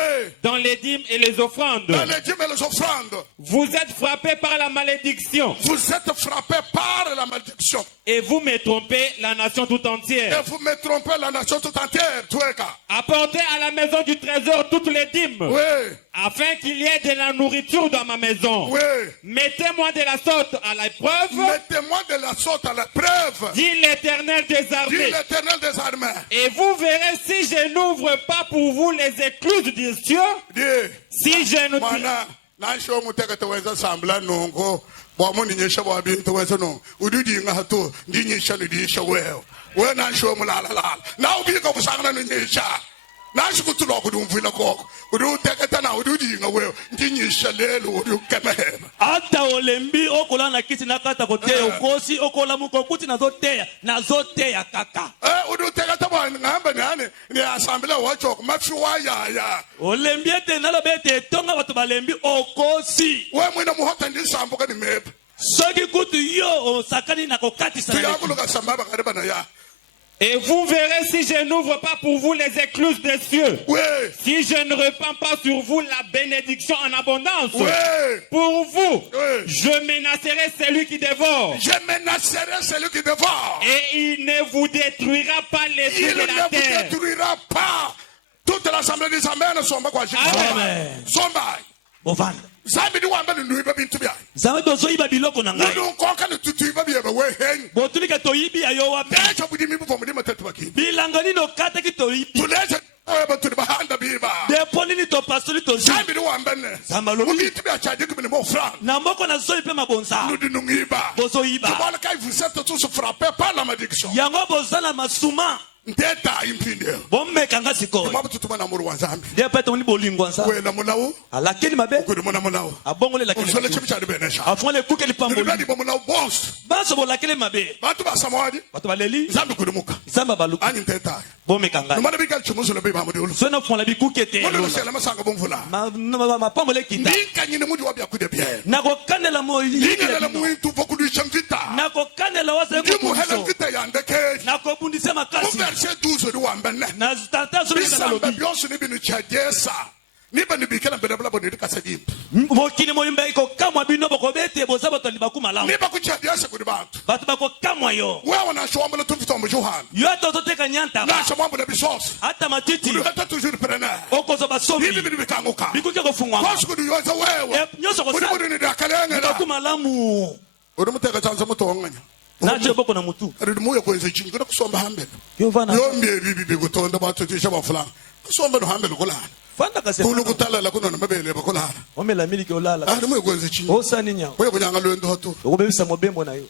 Dans les dîmes et les offrandes. Dans les dîmes et les offrandes. Vous êtes frappés par la malédiction. Vous êtes frappés par la malédiction. Et vous me trompez la nation tout entière. Et vous me trompez la nation tout entière. Apportez à la maison du trésor toutes les dîmes. Oui. Afin qu'il y ait de la nourriture dans ma maison. Oui. Mettez-moi de la sorte à l'épreuve. Mettez-moi de la sorte à l'épreuve. Dit l'Éternel des armées. Dit l'Éternel des armées. Et vous verrez si je n'ouvre pas pour vous les écluses des cieux. Si je ne ata olembi okola na kiti na kata koteya okosi okola muko kuti na zoteya kaka olembi ete naloba ete etonga bato balembi okosi soki kutu yo osakani na kokatisa Et vous verrez si je n'ouvre pas pour vous les écluses des cieux. Oui. Si je ne répands pas sur vous la bénédiction en abondance. Oui. Pour vous, oui. Je menacerai celui qui dévore. Je menacerai celui qui dévore. Et il ne vous détruira pas les cieux de la terre. Il ne vous détruira pas. Toute l'assemblée des Amen sont pas quoi. Amen. Somba. Bovanda. Zambi ni wamba ni nuiba bintu bya. Zambi bozo iba biloko na ngai. Nudu nkoka ni tutu iba bya we hen. Botulika to ibi ayo wapi. Decho budi mibu fomu di matatu baki. Bilangani no kata ki to ibi. Tuleze oba tuli bahanda biba. Deponi ni to pastori to zi. Zambi ni wamba ne. Zamalo. Bintu bya chaje kumene mo franc. Na moko na zo ipe mabonza. Nudu nungiba. Bozo iba. Tubona kai vous êtes tous frappés par la malédiction. Yango bozana masuma. Ndeta impinde. Bombe kanga siko. Mabutu tuma muru wa Zambi. Dia pete oni bolingwa nsa. We na munawo. Alakini mabe. Kudu muna munawo. Abongole lakini. Osole chibicha de benesha. Afongole kuke lipamboli. Ndibadi bo munawo boss. Baso bolakile mabe. Batu ba samawadi. Batu baleli. Zambi kudu muka. Zamba baluku. Ani ndeta. Bombe kanga. Numana bigal chumuzo le beba mudulu. Sona fonla bi kuke te. Mudulu sela masanga bomvula. Ma pambole kita. Ninka nyine mudi wabya kude bien. Nako kanela mo. Ninka la muintu fokudu chamvita. Nako kanela wase ko. Ndimu hela vita ya ndeke. Nako bundise makasi. Verset 12 de wambene. Na tata so bi na lobi. Bionso ni binu chadesa. Niba ni bikela mbele bla boni kasadi. Mokini mo imba iko kamwa bino boko bete bo sabato libaku malamu. Niba ku chadesa ku dibantu. Batu bako kamwa yo. Wewe na shomba tu vitombo Johan. Yo to teka nyanta. Na shomba na bisos. Hata matiti. Ku hata toujours preneur. Oko so basomi. Nibi ni bikanguka. Bikuke ko fungwa. Kosu ku yoza wewe. Nyoso ko sa. Ku ni dakalenge la. Ku malamu. Urumuteka chanza mutonganya. Na je boko na mutu. Arimuye kwenze chingura kusomba hambele. Yo vana. Yo mbiye bibi gutonda batutisha bafulana. Kusomba no hambele kulana. Fanda kase. Kulu kutala la kuno mabele bakulana. Omela miliki olala. Arimuye kwenze chingu. Osani nya. Wewe kunyanga lwendo hoto. Ukubebisa mobembo na yo.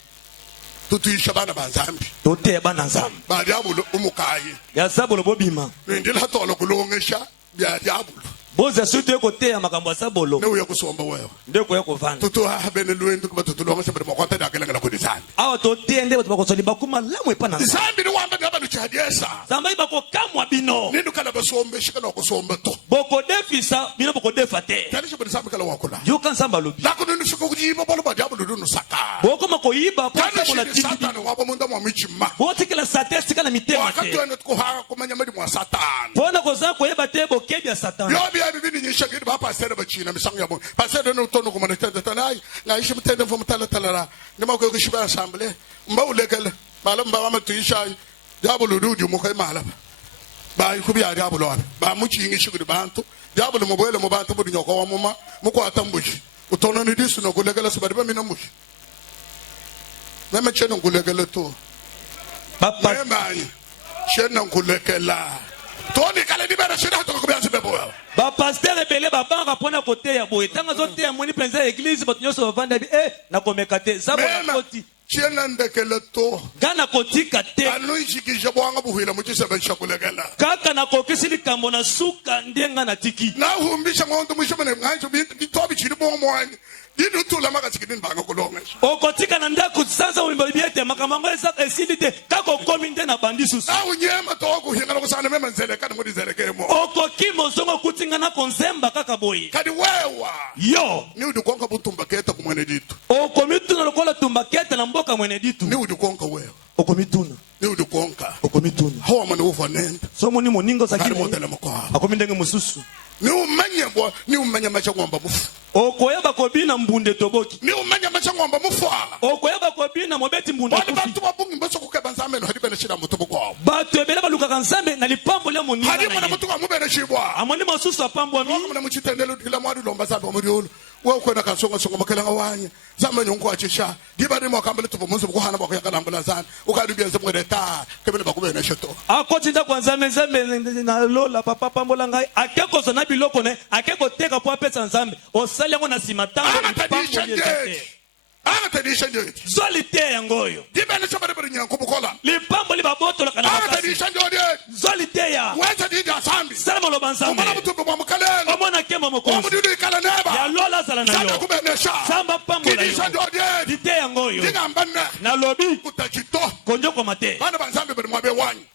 Tutuisha bana banzambi. Tote bana nzambi. Ba diabolo umukayi. Ya sabolo bobima. Ndila hatolo kulongesha bya diabolo. Boza sutu kote ya makambo sabolo. Ne uya kusomba wewe. Ndeko yako vana. Tutu ha bene lwendo kuba tutulongesha bade makwata dakela ngala kudizana. Awa tote ende batu bakosoli bakuma lamwe pana. Zambi ni wamba ngaba ni chadiesa. Zamba ibako kamwa bino. Nindu kala basombe shikana kusomba to. Boko defisa bino boko defate. Tanisha bade zambi kala wakula. Yo kan samba lobi. La kuno nifiko kujiba bolo ba diabolo dunu saka. Boko makoiba pa sabola tibi. Satan wabo munda mwa michima. Bote kila satesi kala mitema. Wakati wende kuhara kumanya madi mwa Satan. Bona koza ko yeba tebo kebya Satan. Yo bia bibi ni nyisha ba pastor ba china misanga yabo. Pastor no tono kuma na tanda tanai. Na ishi mtende fo mtala talara. Ngima ko kushiba assembly. Mba ulegele. Bala mba wa matuisha. Diabolo dudu mu kai mala. Ba ku bia diabolo ba mu chingi shigudu bantu. Diabolo mo boele mo bantu budu nyoko wa muma. Mu ko atambushi. Utono ni disu no kulegele sabadi ba mina mushi. Meme cheno kulegele to. Papa. Meme cheno kulegela. Toni kale di bera shida to ko bia sibebo. Ba pasteur ebele ba banga pona kote ya boye. Tanga zote ya moni penza église batu nyoso bavanda bi na komekate. Zabo na koti. Chena ndekele to. Gana kotika te. Anu ishikisha bwanga buhila muchisebe shakulegela. Kaka na kokisili kambo na suka ndenga na tiki. Na humbisha ngondo mushimane nganjo bitobi chiri bongo mwani. Dinu tula makachikidini banga kulongesha. Okotika na ndaku sasa uimbiete makamango esa esidite kako kominde na bandisu. Au nyema to kuhingana kusana mema nzele kana ngodi zele kemo. Okokimo songo kutinga na konsemba kaka boy. Kadi wewa. Yo. Ni udukonka butumba keta kumwene ditu. Okomituna lokola tumbaketa na mboka mwene ditu. Ni udukonka wewa. Okomituna. Ni udukonka mituni hawa mwana uva nenda so moni moningo kali sakile modele mokwa akomindenge mususu ni umanya macha ngomba mufu okoyeba kobina mbunde toboki ni umanya macha ngomba mufu okoyeba kobina mobeti mbunde wali bantu babungi mbaso kukeba nzame no hadibene shira mutu boko bato ebele baluka nzambe na lipambo lya moninga hadi mwana mutu kwa mubene shibwa amoni masusu apambwa mi mwana muchitendelo dila mwadu lomba sabe omuriolo wewe kwena kasonga songa makelanga wanye zama nyonko achisha gibari mo kambele tupo munzu kuhana bako yakala ambulazana ukadibia zemwe ta kebele bakubene sheto akotinda kwanza nzambe na lola papa pambola ngai akeko zona biloko ne akeko teka po apesa nzambe osali yango na simatango agatadisha ndio zoli te yangoyo dibene chobare bari nyanko bukola lipambo libabotola kana agatadisha ndio zoli te ya weza dida sambi salama lo banzambe omana mutu bwa mukalelo omona kema mokonzi omududu kala neba ya lola zala na yo kubenesha samba pambo la didisha ndio dite yangoyo digambana na lobi utachito konjo kwa mate bana banzambe bari mwabe wanyi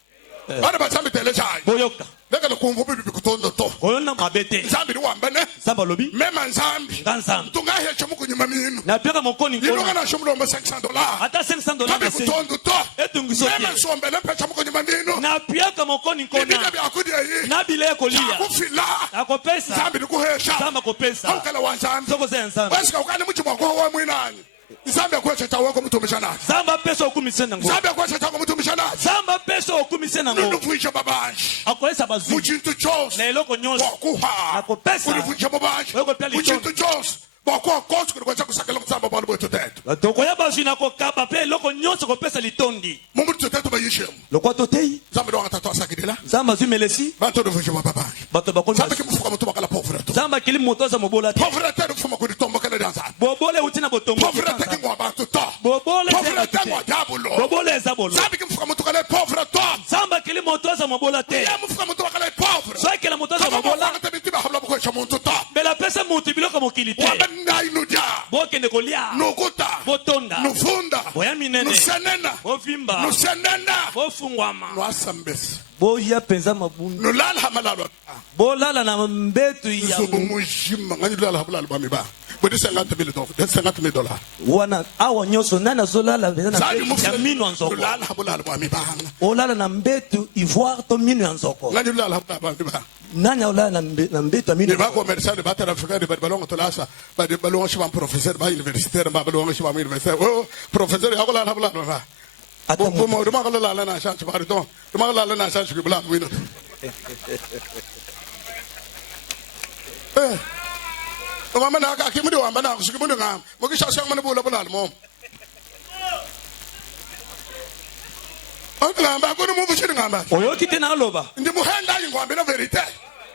bana banzambe telechai boyoka lekala kumvubi bikutondo to oyona mabete nzambe liwambane samba lobi mema nzambe nzambe tungahe chomuku nyuma minu na peka mokoni yiluka na shumulo mo $500 ata $500 kabe kutondo to etungisoke mema sombele pe chomuku nyuma minu na peka mokoni bibida kona byakudi yi na bile kolia kufila akopesa nzambe likuhesha samba kopesa ukala wa nzambe soko za nzambe wesika ukani muchimo kwa wa mwinani nzambe akwecha tawo ko mutumishana samba pesa okumise nango nzambe akwecha tawo ko mutumishana samba pesa okumise nango nufuisha babanji akolesa bazu muchintu chose na eloko nyonso kuha akopesa ulifuisha babanji Weko pia litondo. muchintu chose bako kosi kulikwacha kusakela kusamba balo bwetu tetu tokoya bazu na kokaba pe eloko nyonso kopesa litondi mumutu tetu bayishemu lokwa totei nzambe ndo atatu asakidila zamba zumelesi bantu nufuisha babanji bato bakoni nzambe kimufuka mutu bakala pauvretu zamba kili motoza mobola te pauvretu nufuma kulitombo kala danza bobole utina botombo pauvretu kingwa bantu to bobole pauvretu ngwa diabolo bobole ezabolo nzambe kimufuka mutu kala pauvretu zamba kili motoza mobola te ya mufuka mutu bakala pauvre soki la motoza kama mobola mafaka tabitiba habla bukwesha muntu to bela pesa mutu biloko mokili te wabenda inuja bokende kolia nukuta botonda nufunda boya minene nusenena bovimba nusenena bofungwama nwasambesi boya penza mabundu nulala hamalalo bolala na mbetu ya zubu mujima ngani lala hamalalo bami ba bodi $50,000 wana awa nyonso nana zolala penza na zali mbetu ya minu ya nzoko nulala hamalalo bami ba olala na mbetu ivoire to minu ya nzoko ngani lala hamalalo bami ba nani olala na mbetu ya minu ni ba ko mersade ba tara afrika de ba balongo tolasa ba de balongo shiba professeur ba universitaire ba balongo shiba universitaire oh professeur ya ko lala hamalalo ba ata bo mo de ma ko lala na chance ba to de ma lala na chance ki bla wino mama na ka kimudi wamba na kusuki mundu ngam mokisha sang mana bula bula mom ngamba ko mu bushiri ngamba oyo kite na loba ndi muhenda ingwambe na verite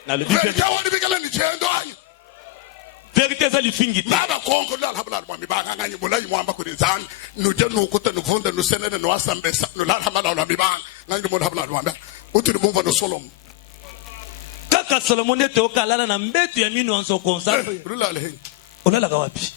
na le verite woni bikala ni chendo anyi verite za lifingiti baba konko la habula mwambi ba nganye bula imwamba ko dizan no je no kuta no fonda no senene no asambesa no la hamala no biba nganye mo habula mwamba uti no mumva no solom kaka Solomon ete okalala na mbetu ya minu anzo konsambe rulala hen olala ka wapi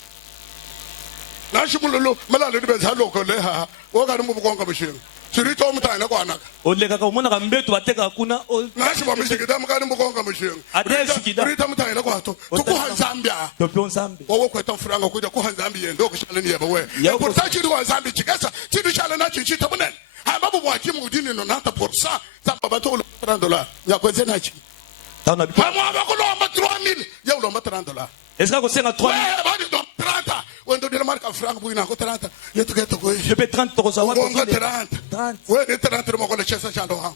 na shimulolo malalo dibe zalo ko le ha o ga mu bukonga bishin sirito mutana ko anaka oleka ka umona ka mbetu bateka kuna na shiba mishikida mukani bukonga bishin adesikida rita mutana ko ato tuku hanzambia topyo nsambe wowe kweta franga kuja ku hanzambi yendo ko shala ni yeba we portachi ri hanzambi chikasa chidu shala na chichi tabunen ha babu bwaji mu dini no nata porsa zamba bato $30 ya kwenze na chi tana bipo mwa ba ko lomba 3000 ya ulomba $30 eska ko senga 3000 ba di do 30 wendo de marka franga buina ko 30 yetu geto ko pepe 30 to sa wapi 30 we de 30 mo ko le chesa chando ha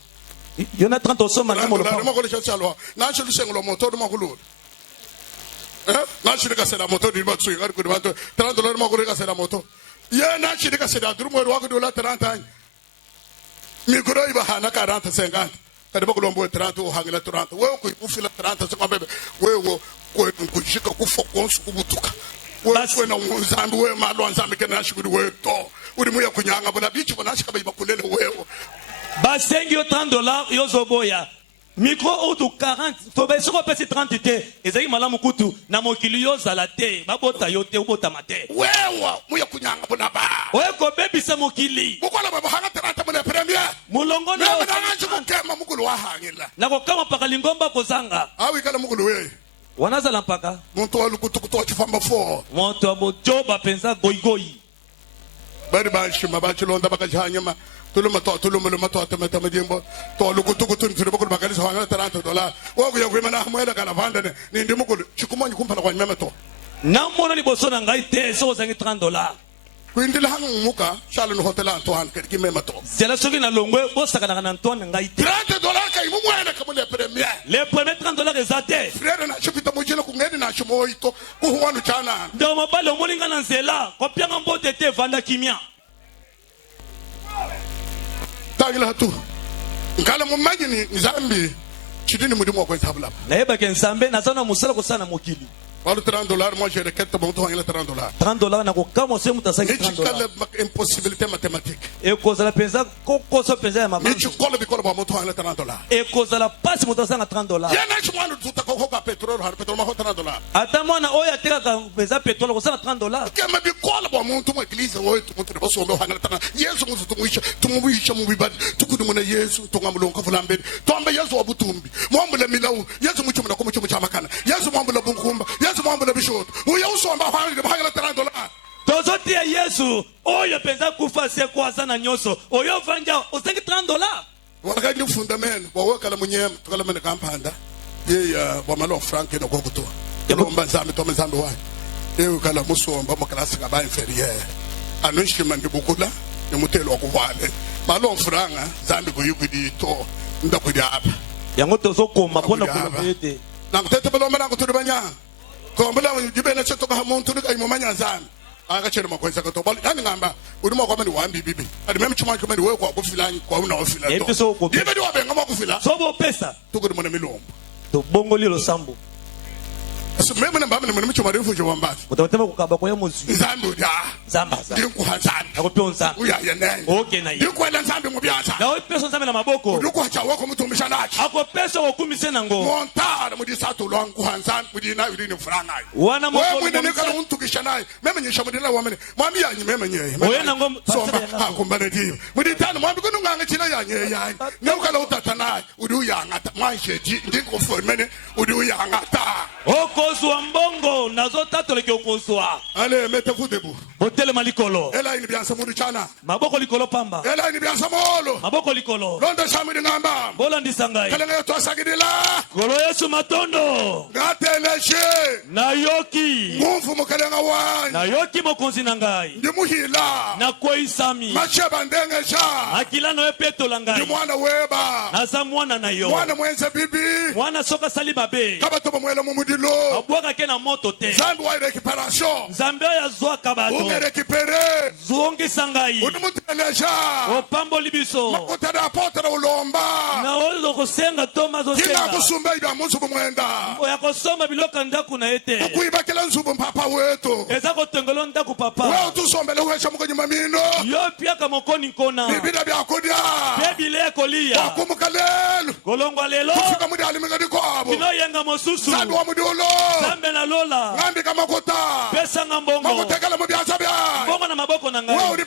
yona 30 osoma na mo lo mo ko le chesa chando na chulu senglo moto do mo ko lu na chulu ka sela moto di ba tsu ngar ko di ba $30 mo ko le ka sela moto ye na chulu ka sela drum mo ko do la 30 mi ko ro iba hana 40 50 kada ba ko lombo 30 o hangila 30 we ko ufila 30 so bebe we wo ko kushika kufokonsu kubutuka we ko na nzambi we malo nzambi kana shikudi we to uri muya kunyanga bona bichi bona shika ba kulele wewe basengi yo $30 yo zoboya micro auto 40 to be soko pesi 30 te ezaki malamu kutu na mokili yo zala te babota yo te ubota mate wewe muya kunyanga bona ba we ko bebisa mokili mukola ba hanga 30 mona premier mulongo na nanji kukema mukulu wa hangila na ko kama paka lingomba kozanga awi kala mukulu we wanazala mpaka muntu walukutukutu chifamba 4 moto abojoba penza goigoi bari ba shima ba chilonda ba kajanya ma tuluma to meta majimbo to lukutukutu ntire bakulu bakali so hanga $30 wogu ya kwemana hamwela kana vanda ni ndimukulu chikumonyi kumpala kwa nyama to namona liboso na ngai te so ozangi $30 kuindila hanga muka shalo no hotel Antoine ke mema to zela soki na longwe bosakana na Antoine ngai te $30 kai mumwena kama le premier les premiers $30 ezate frère na chupita mojela kungeni na chumoito kuhuwanu chana ndo mabale omolinga na nzela kopianga mbote te vanda kimia tagila hatu ngala mumanyi ni Zambi chidini mudimu kwa tabla na yeba ke nsambe na sana musala kosana mokili wala $30 moi je requête bon to $30 $30 na ko kama semu tasangi $30 impossibilité mathématique e kozala penza kokoso penza ya mama ni chikola bikola ba moto $30 e kozala pasi mutasanga $30 yana chimwana tutakoko ka petrol har petrol ma $30 ata mwana oya teka penza petrol kosana $30 kema bikola ba muntu mu eglise wo muntu basombe $100 Yesu muzu tumuisha mu bibadi tukudumuna Yesu tungamulonka vulambeni tombe Yesu wabutumbi mwambule milawu Yesu muchumuna ko muchumu chamakana Yesu mwambule bunkumba Yesu mwambule bishoto uya usomba $100 tozoti ya Yesu oyo penza kufa se kwaza na nyoso oyo vanja osengi $30 wala ni fundament bo kala munyem tukala mene kampanda ye bo malo frank no gokuto elo mbanzami to mzambi wa ye kala musomba mo klasi ka ba inferieur anonshima ndibukula ni mutelo okuvale malo franga zambi ko yukudi to ndakudi apa yango tozokoma pona kulobete na kutete belo mara kutudu banya ko mbela jibena cheto ka muntu ka imomanya zambi akachela makwenza ka to bali yani ngamba uduma kwa mani wambi bibi adi meme chuma kwa mani wewe kwa kufilani kwa una ofila to yibe diwa benga makufila sobo pesa tukudu mwana milombo to bongo lilo sambo aso meme na mbambe mwana chuma refu jo wambafi utatema kukaba kwa muzi zambi ya zamba ndinku hanzani akopyo nzamba uya yenene okay na hiyo ndinku ela zambi mubyasa na pesa nzamba na maboko ndinku hacha wako mutumisha nachi ako pesa wokumise nango montara mudi sato lwangu hanzani mudi na yudi ni franga wana moko wewe mwene nikala untukisha naye meme nyesha mudi la wamene mwami yanyi meme nyeye oye nango somba akumbane diyo mudi tano mwami kununganga chila yanye yanyi nyukala utata naye udi uyangata mwansheji ndinku fomene udi uyangata okozwa mbongo nazo tatoleke okozwa ale mete fudebu hotele malikolo ela ini biansa muri chana maboko likolo pamba ela ini biansa molo maboko likolo londa shamudi ngamba bola ndisangai kalenge yetu asagidila kolo Yesu matondo ngateleshe na yoki nguvu mukalenga wanyi na yoki mokonzi nangai ndimuhila na koisami macheba ndengesha akilano epeto ngai ndi mwana weba naza mwana na yo mwana mwenze bibi mwana soka sali babe kabatoba mwela mumudilo abwaka ke na moto te zambi wa recuperation nzambe ya zwa kabato unge recupere zongisa ngai udumutelesha opamboli biso makutada apotra ulomba na ozo kosenga toma zo kina senga kusumba ida musubu mwenda oya kosomba biloka ndaku na ete kuiba kila nsubu mpapa wetu eza kotengelo ndaku papa wewe tusombele uwesha mukonyuma mino yo piaka mokoni nkona bibida byakudya bebile kolia wakumuka lelo kolongwa lelo kufika mudi alimingadi kwabo kino yenga mosusu zambi wa mudiulo zambe na lola ngambi kamakuta pesa nga mbongo makutekela mubyasa bya mbongo na maboko na wewe ngai uli